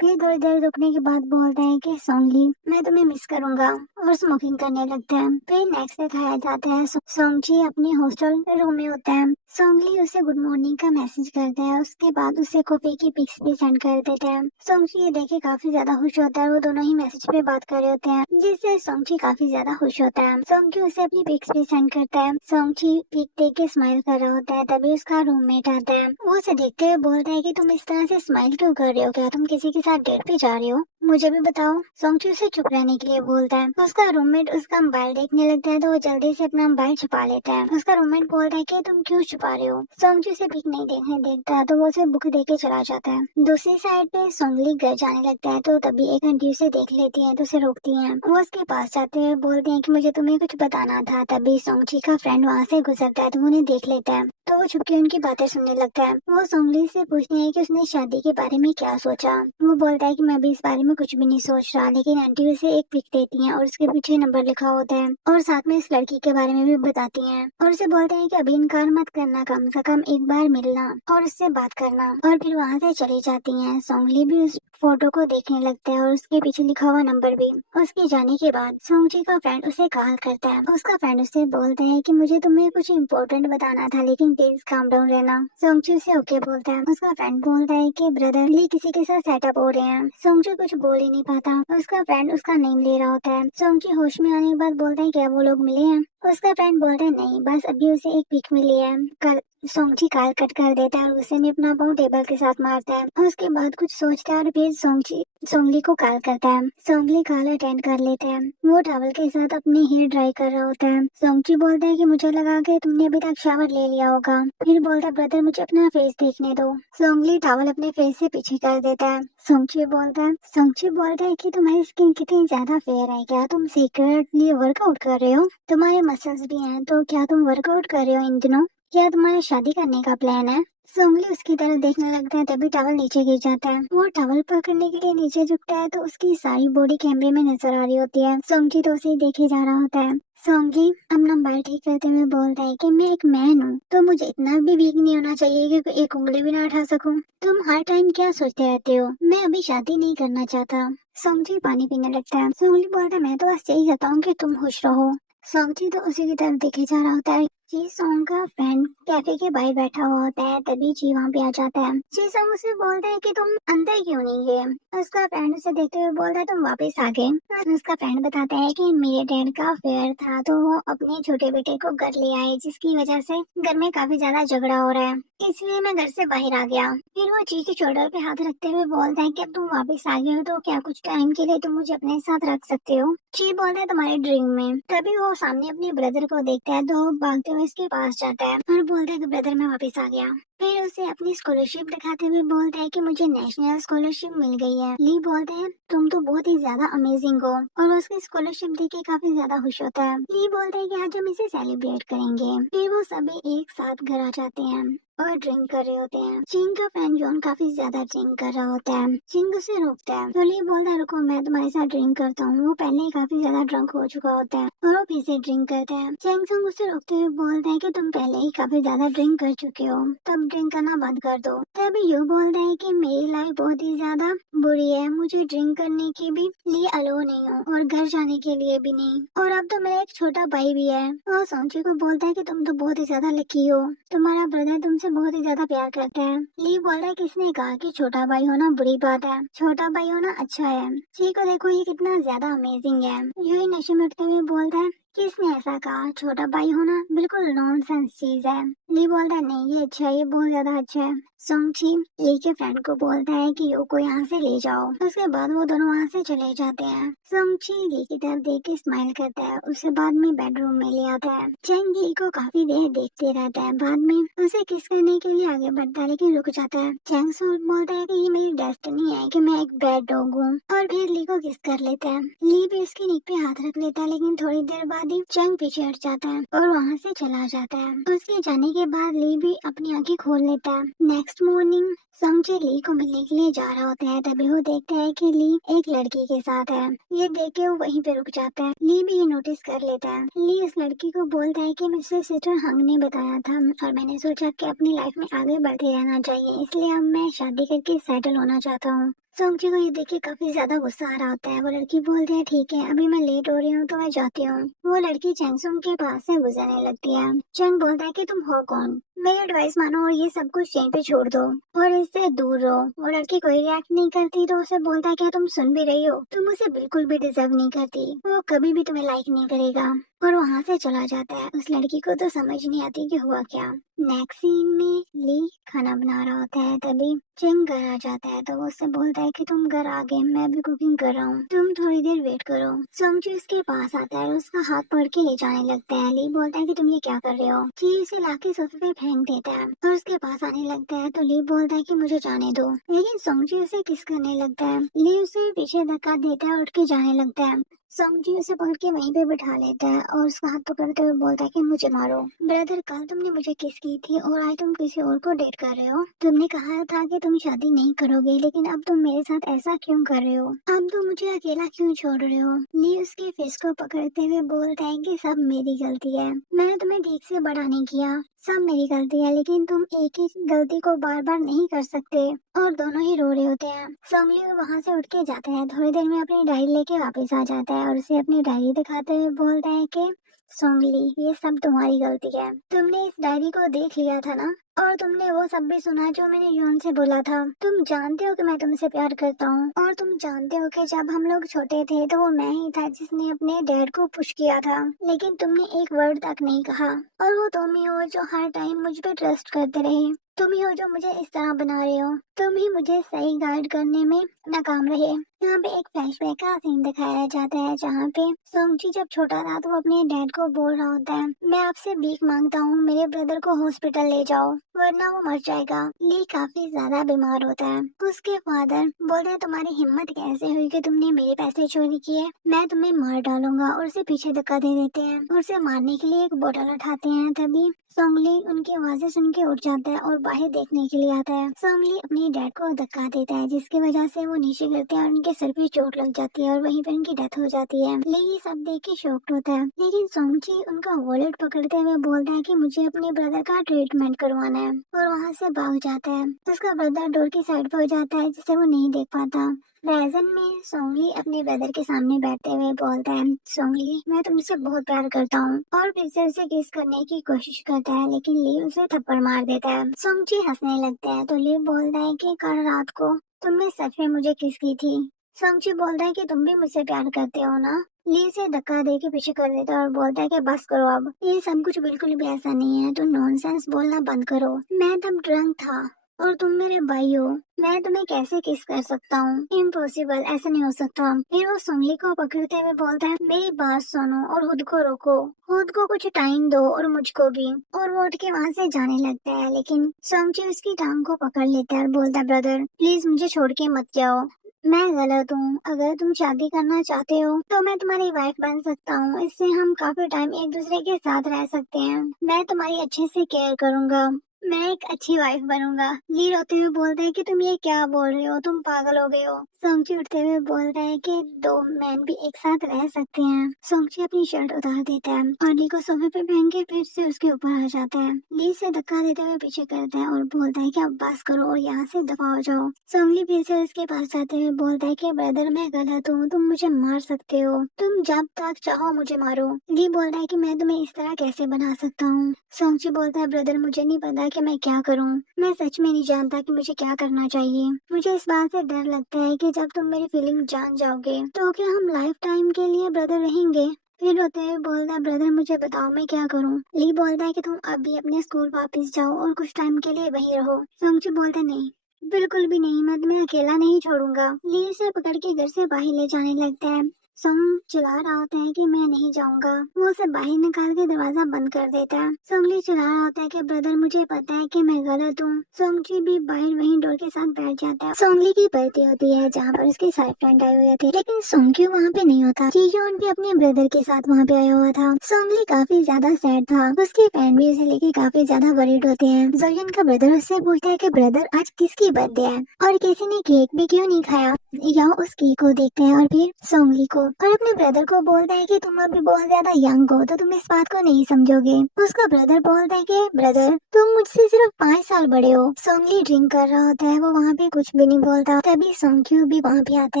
फिर थोड़ी देर रुकने के बाद बोलता है कि सोंगली मैं तुम्हें मिस करूंगा, और स्मोकिंग करने लगता है। फिर नेक्स्ट डे खाया जाता है। सोंगची अपने हॉस्टल रूम में होता है। सोंगली उसे गुड मॉर्निंग का मैसेज करता है, उसके बाद उसे कॉफी की पिक्स भी सेंड कर देता है। सोंगची ये देखे काफी ज्यादा खुश होता है, वो दोनों ही मैसेज पे बात कर रहे होते हैं, जिससे सोंगची काफी ज्यादा खुश होता है। सोंगची उसे अपनी पिक्स भी सेंड करता है। सोंगची पिक देख के स्माइल कर रहा होता है, तभी उसका रूममेट आता है। वो उसे देखते हुए बोलता है कि तुम इस तरह से स्माइल क्यों कर रहे हो, क्या तुम किसी के साथ डेट पे जा रहे हो, मुझे भी बताओ। सोंगची उसे चुप रहने के लिए बोलता है। उसका रूममेट उसका मोबाइल देखने लगता है, तो वो जल्दी से अपना मोबाइल छुपा लेता है। उसका रूममेट बोलता है कि तुम क्यों छुपा रहे हो। सोंगची उसे पिक नहीं देखने देता, तो वो उसे बुक दे के चला जाता है। दूसरी साइड पे सोंगली घर जाने लगता है, तो तभी एक आंटी उसे देख लेती है, तो उसे रोकती है। वो उसके पास जाते हुए बोलते हैं कि मुझे तुम्हें कुछ बताना था। तभी सोंगची का फ्रेंड वहाँ से गुजरता है, तो वो उन्हें देख लेता है, तो वो छुपके उनकी बातें सुनने लगता है। वो सोंगली से पूछते हैं कि उसने शादी के बारे में क्या सोचा। वो बोलता है कि मैं भी इस बारे में कुछ भी नहीं सोच रहा, लेकिन आंटी उसे एक पिक देती है और उसके पीछे नंबर लिखा होता है, और साथ में इस लड़की के बारे में भी बताती हैं, और उसे बोलते हैं कि अभी इनकार मत करना, कम से कम एक बार मिलना और उससे बात करना। और फिर वहाँ से चली जाती हैं। सोंगली भी उस फोटो को देखने लगता है और उसके पीछे लिखा हुआ नंबर भी। उसके जाने के बाद सोंगची का फ्रेंड उसे कॉल करता है। उसका फ्रेंड उसे बोलता है कि मुझे तुम्हें कुछ इम्पोर्टेंट बताना था, लेकिन प्लीज काम डाउन रहना। सोंगची उसे ओके बोलता है। उसका फ्रेंड बोलता है कि ब्रदर ली किसी के साथ सेटअप हो रहे हैं। सोंगची कुछ बोल ही नहीं पाता। उसका फ्रेंड उसका नेम ले रहा होता है। सोंगची होश में आने के बाद बोलता है क्या वो लोग मिले हैं। उसका फ्रेंड बोलता है नहीं, बस अभी उसे एक पिक मिली है। कल सोंगची कॉल कट कर देता है और गुस्से में अपना पाँव टेबल के साथ मारता है। और उसके बाद कुछ सोचता है और फिर सोंगली को कॉल करता है। सोंगली कॉल अटेंड कर लेता है। वो टॉवल के साथ अपनी हेयर ड्राई कर रहा होता है। सोंगची बोलता है कि मुझे लगा कि तुमने अभी तक शावर ले लिया होगा। फिर बोलता है ब्रदर मुझे अपना फेस देखने दो। सोंगली टॉवल अपने फेस से पीछे कर देता है। सोंगची बोलता है कि तुम्हारी स्किन कितनी ज्यादा फेयर है, क्या तुम सीक्रेटली वर्कआउट कर रहे हो, तुम्हारे मसल्स भी हैं, तो क्या तुम वर्कआउट कर रहे हो इन दिनों, क्या तुम्हारा शादी करने का प्लान है। सोंगली उसकी तरफ देखने लगता है, तभी टॉवल नीचे गिर जाता है। वो टॉवल पकड़ने के लिए नीचे झुकता है, तो उसकी सारी बॉडी कैमरे में नजर आ रही होती है। सोंगची तो उसे ही देखे जा रहा होता है। सोंगली अपना मोबाइल ठीक करते हुए बोलता है कि मैं एक मैन हूँ, तो मुझे इतना भी वीक नहीं होना चाहिए कि एक उंगली भी ना उठा सकूं। तुम हर टाइम क्या सोचते रहते हो, मैं अभी शादी नहीं करना चाहता। सोंगची पानी पीने लगता है। सोंगली बोलता है मैं तो बस यही चाहता हूँ कि तुम खुश रहो। सोंगची तो उसी की तरफ देखे जा रहा होता है। जी सोंग का फ्रेंड कैफे के बाहर बैठा हुआ होता है, तभी जी वहाँ पे आ जाता है। जी सोंग उसे बोलता है कि तुम अंदर क्यों नहीं गए। उसका फ्रेंड उसे देखते हुए बोलता है तुम वापस आ गए। उसका फ्रेंड बताता है कि मेरे डैड का अफेयर था, तो वो अपने छोटे बेटे को घर ले आए, जिसकी वजह से घर में काफी ज्यादा झगड़ा हो रहा है, इसलिए मैं घर से बाहर आ गया। फिर वो ची के शोल्डर पे हाथ रखते हुए बोलता है कि अब तुम वापस आ गए हो, तो क्या कुछ टाइम के लिए तुम मुझे अपने साथ रख सकते हो। ची बोलता है तुम्हारे ड्रीम में। तभी वो सामने अपने ब्रदर को देखता है, तो भागते हुए उसके पास जाता है और बोलता है कि ब्रदर मैं वापस आ गया। फिर उसे अपनी स्कॉलरशिप दिखाते हुए बोलता है कि मुझे नेशनल स्कॉलरशिप मिल गई है। ली बोलते हैं तुम तो बहुत ही ज्यादा अमेजिंग हो, और वो उसकी स्कॉलरशिप देख के काफी ज्यादा खुश होता है। ली बोलते हैं कि आज हम इसे सेलिब्रेट करेंगे। फिर वो सभी एक साथ घर आ जाते हैं और ड्रिंक कर रहे होते हैं। चिंग का फ्रेंड जॉन काफी ज्यादा ड्रिंक कर रहा होता है। चिंग उसे रोकता है, तो ली बोलता है रुको मैं तुम्हारे साथ ड्रिंक करता हूँ। वो पहले ही काफी ज्यादा ड्रंक हो चुका होता है और वो फिर से ड्रिंक करता है। चैंग संग उसे रोकते हुए बोलता है कि तुम पहले ही काफी ज्यादा ड्रिंक कर चुके हो, तब ड्रिंक करना बंद कर दो। तभी यू बोलता है कि मेरी लाइफ बहुत ही ज्यादा बुरी है, मुझे ड्रिंक करने के भी लिए अलो नहीं हूँ और घर जाने के लिए भी नहीं, और अब तो मेरा एक छोटा भाई भी है। और सोंची को बोलता है कि तुम तो बहुत ही ज्यादा लकी हो, तुम्हारा ब्रदर तुमसे बहुत ही ज्यादा प्यार करता है। ली बोलता है किसने कहा कि छोटा भाई होना बुरी बात है, छोटा भाई होना अच्छा है। ची को देखो ये कितना ज्यादा अमेजिंग है। यू नशे में उठते हुए बोलता है किसने ऐसा कहा, छोटा भाई होना बिल्कुल नॉनसेंस चीज है। ली बोलता है नहीं ये अच्छा है, ये बहुत ज्यादा अच्छा है। सोंगची ली के फ्रेंड को बोलता है कि यू को यहाँ से ले जाओ। उसके बाद वो दोनों वहाँ से चले जाते हैं। सोंगची ली की तरफ देख के स्माइल करता है, उसके बाद में बेडरूम में ले आता है। चैंग ली को काफी देर देखते रहता है, बाद में उसे किस करने के लिए आगे बढ़ता है, लेकिन रुक जाता है। चैंग सूट बोलता है कि ये मेरी डेस्टिनी है कि मैं एक बैड डॉग हूँ, और फिर ली को किस कर लेता है। ली भी उसकी नीक पे हाथ रख लेता है, लेकिन थोड़ी देर बाद ही चैंग पीछे हट जाता है और वहाँ से चला जाता है। उसके जाने के बाद ली भी अपनी आंखें खोल लेता है। नेक्स्ट मॉर्निंग सोंगची ली को मिलने के लिए जा रहा होता है, तभी वो देखता है कि ली एक लड़की के साथ है। ये देख के वो वहीं पे रुक जाता है। ली भी ये नोटिस कर लेता है। ली उस लड़की को बोलता है कि मुझसे सिस्टर हंग ने बताया था, और मैंने सोचा कि अपनी लाइफ में आगे बढ़ते रहना चाहिए, इसलिए अब मैं शादी करके सेटल होना चाहता हूँ। सोंगची को ये देख के काफी ज्यादा गुस्सा आ रहा होता है। वो लड़की बोलती है ठीक है अभी मैं लेट हो रही हूँ तो मैं जाती हूँ। वो लड़की चैंगसुंग के पास से गुजरने लगती है। चैंग बोलता है कि तुम हो कौन, मेरी एडवाइस मानो और ये सब कुछ यहीं पे छोड़ दो और इससे दूर रहो। वो लड़की कोई रिएक्ट नहीं करती तो उसे बोलता है क्या तुम सुन भी रही हो, तुम उसे बिल्कुल भी डिजर्व नहीं करती, वो कभी भी तुम्हें लाइक नहीं करेगा। और वहाँ से चला जाता है। उस लड़की को तो समझ नहीं आती कि हुआ क्या। नेक्स्ट सीन में ली खाना बना रहा होता है, तभी चिंग घर आ जाता है तो वो उससे बोलता है कि तुम घर आ गए, मैं भी कुकिंग कर रहा हूँ, तुम थोड़ी देर वेट करो। सोंगजी उसके पास आता है और उसका हाथ पकड़ के ले जाने लगता है। ली बोलता है कि तुम ये क्या कर रहे हो। ची उसे लाके सोफे पे फेंक देता है और उसके पास आने लगता है तो ली बोलता है कि मुझे जाने दो, लेकिन सोंगजी उसे किस करने लगता है। ली उसे पीछे धक्का देता है और उठ के जाने लगता है। सोंगजी उसे पकड़ के वहीं पे बिठा लेता है और उसका हाथ पकड़ते हुए बोलता है कि मुझे मारो। ब्रदर कल तुमने मुझे किस की थी और आज तुम किसी और को डेट कर रहे हो। तुमने कहा था कि तुम शादी नहीं करोगे, लेकिन अब तुम मेरे साथ ऐसा क्यों कर रहे हो, अब तुम मुझे अकेला क्यों छोड़ रहे हो। ली उसके फेस को पकड़ते हुए बोलता है कि सब मेरी गलती है, मैंने तुम्हें ठीक से बड़ा नहीं किया, सब मेरी गलती है, लेकिन तुम एक ही गलती को बार बार नहीं कर सकते। और दोनों ही रो रहे होते हैं। सोंगली वहाँ से उठ के जाता है, थोड़ी देर में अपनी डायरी लेके वापस आ जाता है और उसे अपनी डायरी दिखाते हुए बोलता है कि सोंगली ये सब तुम्हारी गलती है, तुमने इस डायरी को देख लिया था ना, और तुमने वो सब भी सुना जो मैंने यौन से बोला था। तुम जानते हो कि मैं तुमसे प्यार करता हूँ और तुम जानते हो कि जब हम लोग छोटे थे तो वो मैं ही था जिसने अपने डैड को पुश किया था, लेकिन तुमने एक वर्ड तक नहीं कहा। और वो तुम ही हो जो हर टाइम मुझ पे ट्रस्ट करते रहे, तुम ही हो जो मुझे इस तरह बना रहे हो, तुम ही मुझे सही गाइड करने में नाकाम रहे। यहाँ पे एक फ्लैशबैक का सीन दिखाया जाता है जहाँ पे सोंगजी जब छोटा था तो वो अपने डैड को बोल रहा होता है मैं आपसे भीख मांगता हूँ, मेरे ब्रदर को हॉस्पिटल ले जाओ वरना वो मर जाएगा। ली काफी ज्यादा बीमार होता है। उसके फादर बोलते हैं तुम्हारी हिम्मत कैसे हुई कि तुमने मेरे पैसे चोरी किए, मैं तुम्हें मार डालूंगा, और उसे पीछे धक्का दे देते हैं और उसे मारने के लिए एक बोतल उठाते हैं। तभी सोंगली उनकी आवाजें सुन के उठ जाता है और बाहर देखने के लिए आता है। सोंगली अपने डैड को धक्का देता है जिसकी वजह से वो नीचे गिरते हैं और उनके सिर पे चोट लग जाती है और वहीं पर उनकी डेथ हो जाती है। ली ये सब देख के शॉक्ड होता है, लेकिन सोंगजी उनका वॉलेट पकड़ते हुए बोलता है कि मुझे अपने ब्रदर का ट्रीटमेंट करवाना है और वहाँ से भाग जाता है। उसका ब्रदर डोर की साइड पर हो जाता है जिसे वो नहीं देख पाता। प्रेजेंट में सोंगली अपने ब्रदर के सामने बैठते हुए बोलता है सोंगली मैं तुमसे बहुत प्यार करता हूँ, और फिर से उसे किस करने की कोशिश करता है लेकिन ली उसे थप्पड़ मार देता है। सोंगजी हंसने लगता है तो ली बोलता है कि कल रात को तुमने सच में मुझे किस की थी। सोंगजी बोलता है कि तुम भी मुझसे प्यार करते हो ना। ली से धक्का दे के पीछे कर देता है और बोलता है कि बस करो अब, ये सब कुछ बिल्कुल भी ऐसा नहीं है, तुम नॉनसेंस बोलना बंद करो, मैं तब ड्रंक था और तुम मेरे भाई हो, मैं तुम्हें कैसे किस कर सकता हूँ, इम्पॉसिबल, ऐसा नहीं हो सकता। फिर वो सोंगली को पकड़ते हुए बोलता है मेरी बात सुनो और खुद को रोको, खुद को कुछ टाइम दो और मुझको भी, और वो उठ के वहाँ से जाने लगता है। लेकिन सोंगजी उसकी टांग को पकड़ लेता है और बोलता है ब्रदर प्लीज मुझे छोड़ के मत जाओ, मैं गलत हूँ, अगर तुम शादी करना चाहते हो तो मैं तुम्हारी वाइफ बन सकता हूँ, इससे हम काफी टाइम एक दूसरे के साथ रह सकते हैं, मैं तुम्हारी अच्छे से केयर करूंगा, मैं एक अच्छी वाइफ बनूंगा। ली रोते हुए बोलता है कि तुम ये क्या बोल रहे हो, तुम पागल हो गए हो। सोंगची उठते हुए बोलता है कि दो मैन भी एक साथ रह सकते हैं। सोंगची अपनी शर्ट उतार देता है और ली को सोफे पे फेंक के फिर से उसके ऊपर आ जाता है। ली से धक्का देते हुए पीछे करता है और बोलता है कि अब बस करो और यहाँ से दफा हो जाओ। सोंगली फिर से उसके पास जाते हुए बोलता है कि ब्रदर मैं गलत हूँ, तुम मुझे मार सकते हो, तुम जब तक चाहो मुझे मारो। ली बोलता है कि मैं तुम्हें इस तरह कैसे बना सकता हूँ। सोंगची बोलता है ब्रदर मुझे नहीं पता कि मैं क्या करूं, मैं सच में नहीं जानता कि मुझे क्या करना चाहिए, मुझे इस बात से डर लगता है कि जब तुम मेरी फीलिंग जान जाओगे तो क्या हम लाइफ टाइम के लिए ब्रदर रहेंगे। फिर रोते हुए बोलता है ब्रदर मुझे बताओ मैं क्या करूं। ली बोलता है कि तुम अभी अपने स्कूल वापस जाओ और कुछ टाइम के लिए वहीं रहो। सोंगची बोलता है नहीं, बिल्कुल भी नहीं, मैं तुम्हें अकेला नहीं छोड़ूंगा। ली उसे पकड़ के घर से बाहर ले जाने लगता है। सोंग चिल्ला रहा होता है कि मैं नहीं जाऊंगा, वो उसे बाहर निकाल के दरवाजा बंद कर देता है। सोंगली चिल्ला रहा होता है कि ब्रदर मुझे पता है कि मैं गलत हूँ। सोंगजी भी बाहर वहीं डोर के साथ बैठ जाता है। सोंगली की बर्थडे होती है जहाँ पर उसके सारे फ्रेंड आए हुए थे, लेकिन सोंगक्यू वहाँ पे नहीं होता। जीजोन भी अपने ब्रदर के साथ वहाँ पे आया हुआ था। सोंगली काफी ज्यादा सैड था, उसके फ्रेंड भी उसे लेके काफी ज्यादा वरीड होते हैं। जोयन का ब्रदर उससे पूछता है कि ब्रदर आज किसकी बर्थडे है और किसी ने केक भी क्यों नहीं खाया। या उस केक को देखते हैं और फिर सोंगली को, और अपने ब्रदर को बोलता है कि तुम अभी बहुत ज्यादा यंग हो तो तुम इस बात को नहीं समझोगे। उसका ब्रदर बोलता है कि ब्रदर तुम मुझसे सिर्फ 5 साल बड़े हो। सोंगली ड्रिंक कर रहा होता है, वो वहाँ पे कुछ भी नहीं बोलता। तभी सोंग्क्यू भी वहाँ पे आता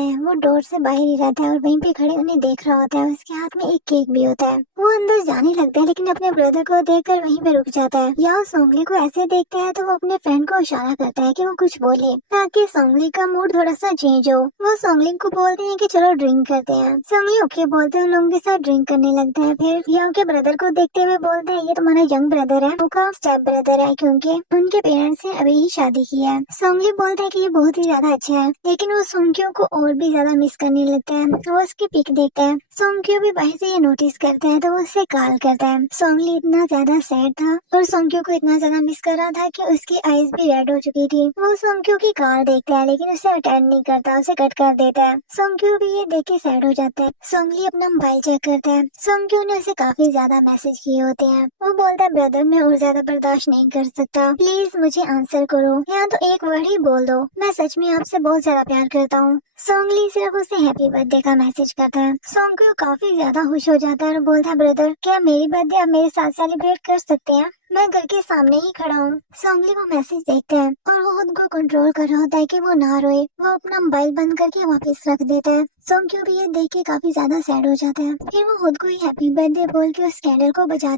है। वो डोर से बाहर ही रहता है और वहीं पे खड़े उन्हें देख रहा होता है। उसके हाथ में एक केक भी होता है। वो अंदर जाने लगता है लेकिन अपने ब्रदर को देखकर वहीं पे रुक जाता है। यहाँ सोंगली को ऐसे देखता है तो वो अपने फ्रेंड को इशारा करता है कि वो कुछ बोले ताकि सोंगली का मूड थोड़ा सा चेंज हो। वो सोंगली को बोलते हैं कि चलो ड्रिंक करते हैं। सोंगली ओके बोलते हैं, उन लोगों के साथ ड्रिंक करने लगता है। फिर यहाँ के ब्रदर को देखते हुए बोलता है ये तुम्हारा यंग ब्रदर है, उनका स्टेप ब्रदर है क्योंकि उनके पेरेंट्स ने अभी ही शादी की है। सोंगली बोलता है कि ये बहुत ही ज्यादा अच्छा है लेकिन वो सोंग्क्यू को और भी ज्यादा मिस करने लगता है। वो उसकी पिक देखता है। सोंग्क्यू भी बाहर से ये नोटिस करता है तो वो उससे कॉल करता है। सोंगली इतना ज्यादा सैड था और सोंग्क्यू को इतना ज्यादा मिस कर रहा था कि उसकी आईज भी रेड हो चुकी थी। वो सोंग्क्यू की कॉल देखता है लेकिन उसे अटेंड नहीं करता, उसे कट कर देता है। सोंग्क्यू भी ये देख के सैड हो जाता है। सोंगली अपना मोबाइल चेक करता है। सोंग्क्यू ने उसे काफी ज्यादा मैसेज किए होते हैं। वो बोलता है ब्रदर मैं और ज्यादा बर्दाश्त नहीं कर सकता, प्लीज मुझे आंसर करो या तो एक वर्ड ही बोल दो, मैं सच में आपसे बहुत ज्यादा प्यार करता हूँ। सोंगली सिर्फ उसे हैप्पी बर्थडे का मैसेज करता है। सोंग्क्यू काफी ज्यादा खुश हो जाता है और बोलता है ब्रदर क्या मेरी बर्थडे आप मेरे साथ सेलिब्रेट कर सकते हैं, मैं घर के सामने ही खड़ा हूँ। सोंगली वो मैसेज देखता है और वो खुद को कंट्रोल कर रहा होता है कि वो ना रोए। वो अपना मोबाइल बंद करके वापस रख देता है। सोंग्क्यू भी ये देख के काफी ज्यादा सैड हो जाता है। फिर वो खुद को ही हैप्पी बर्थडे बोल के उस कैंडल को बजा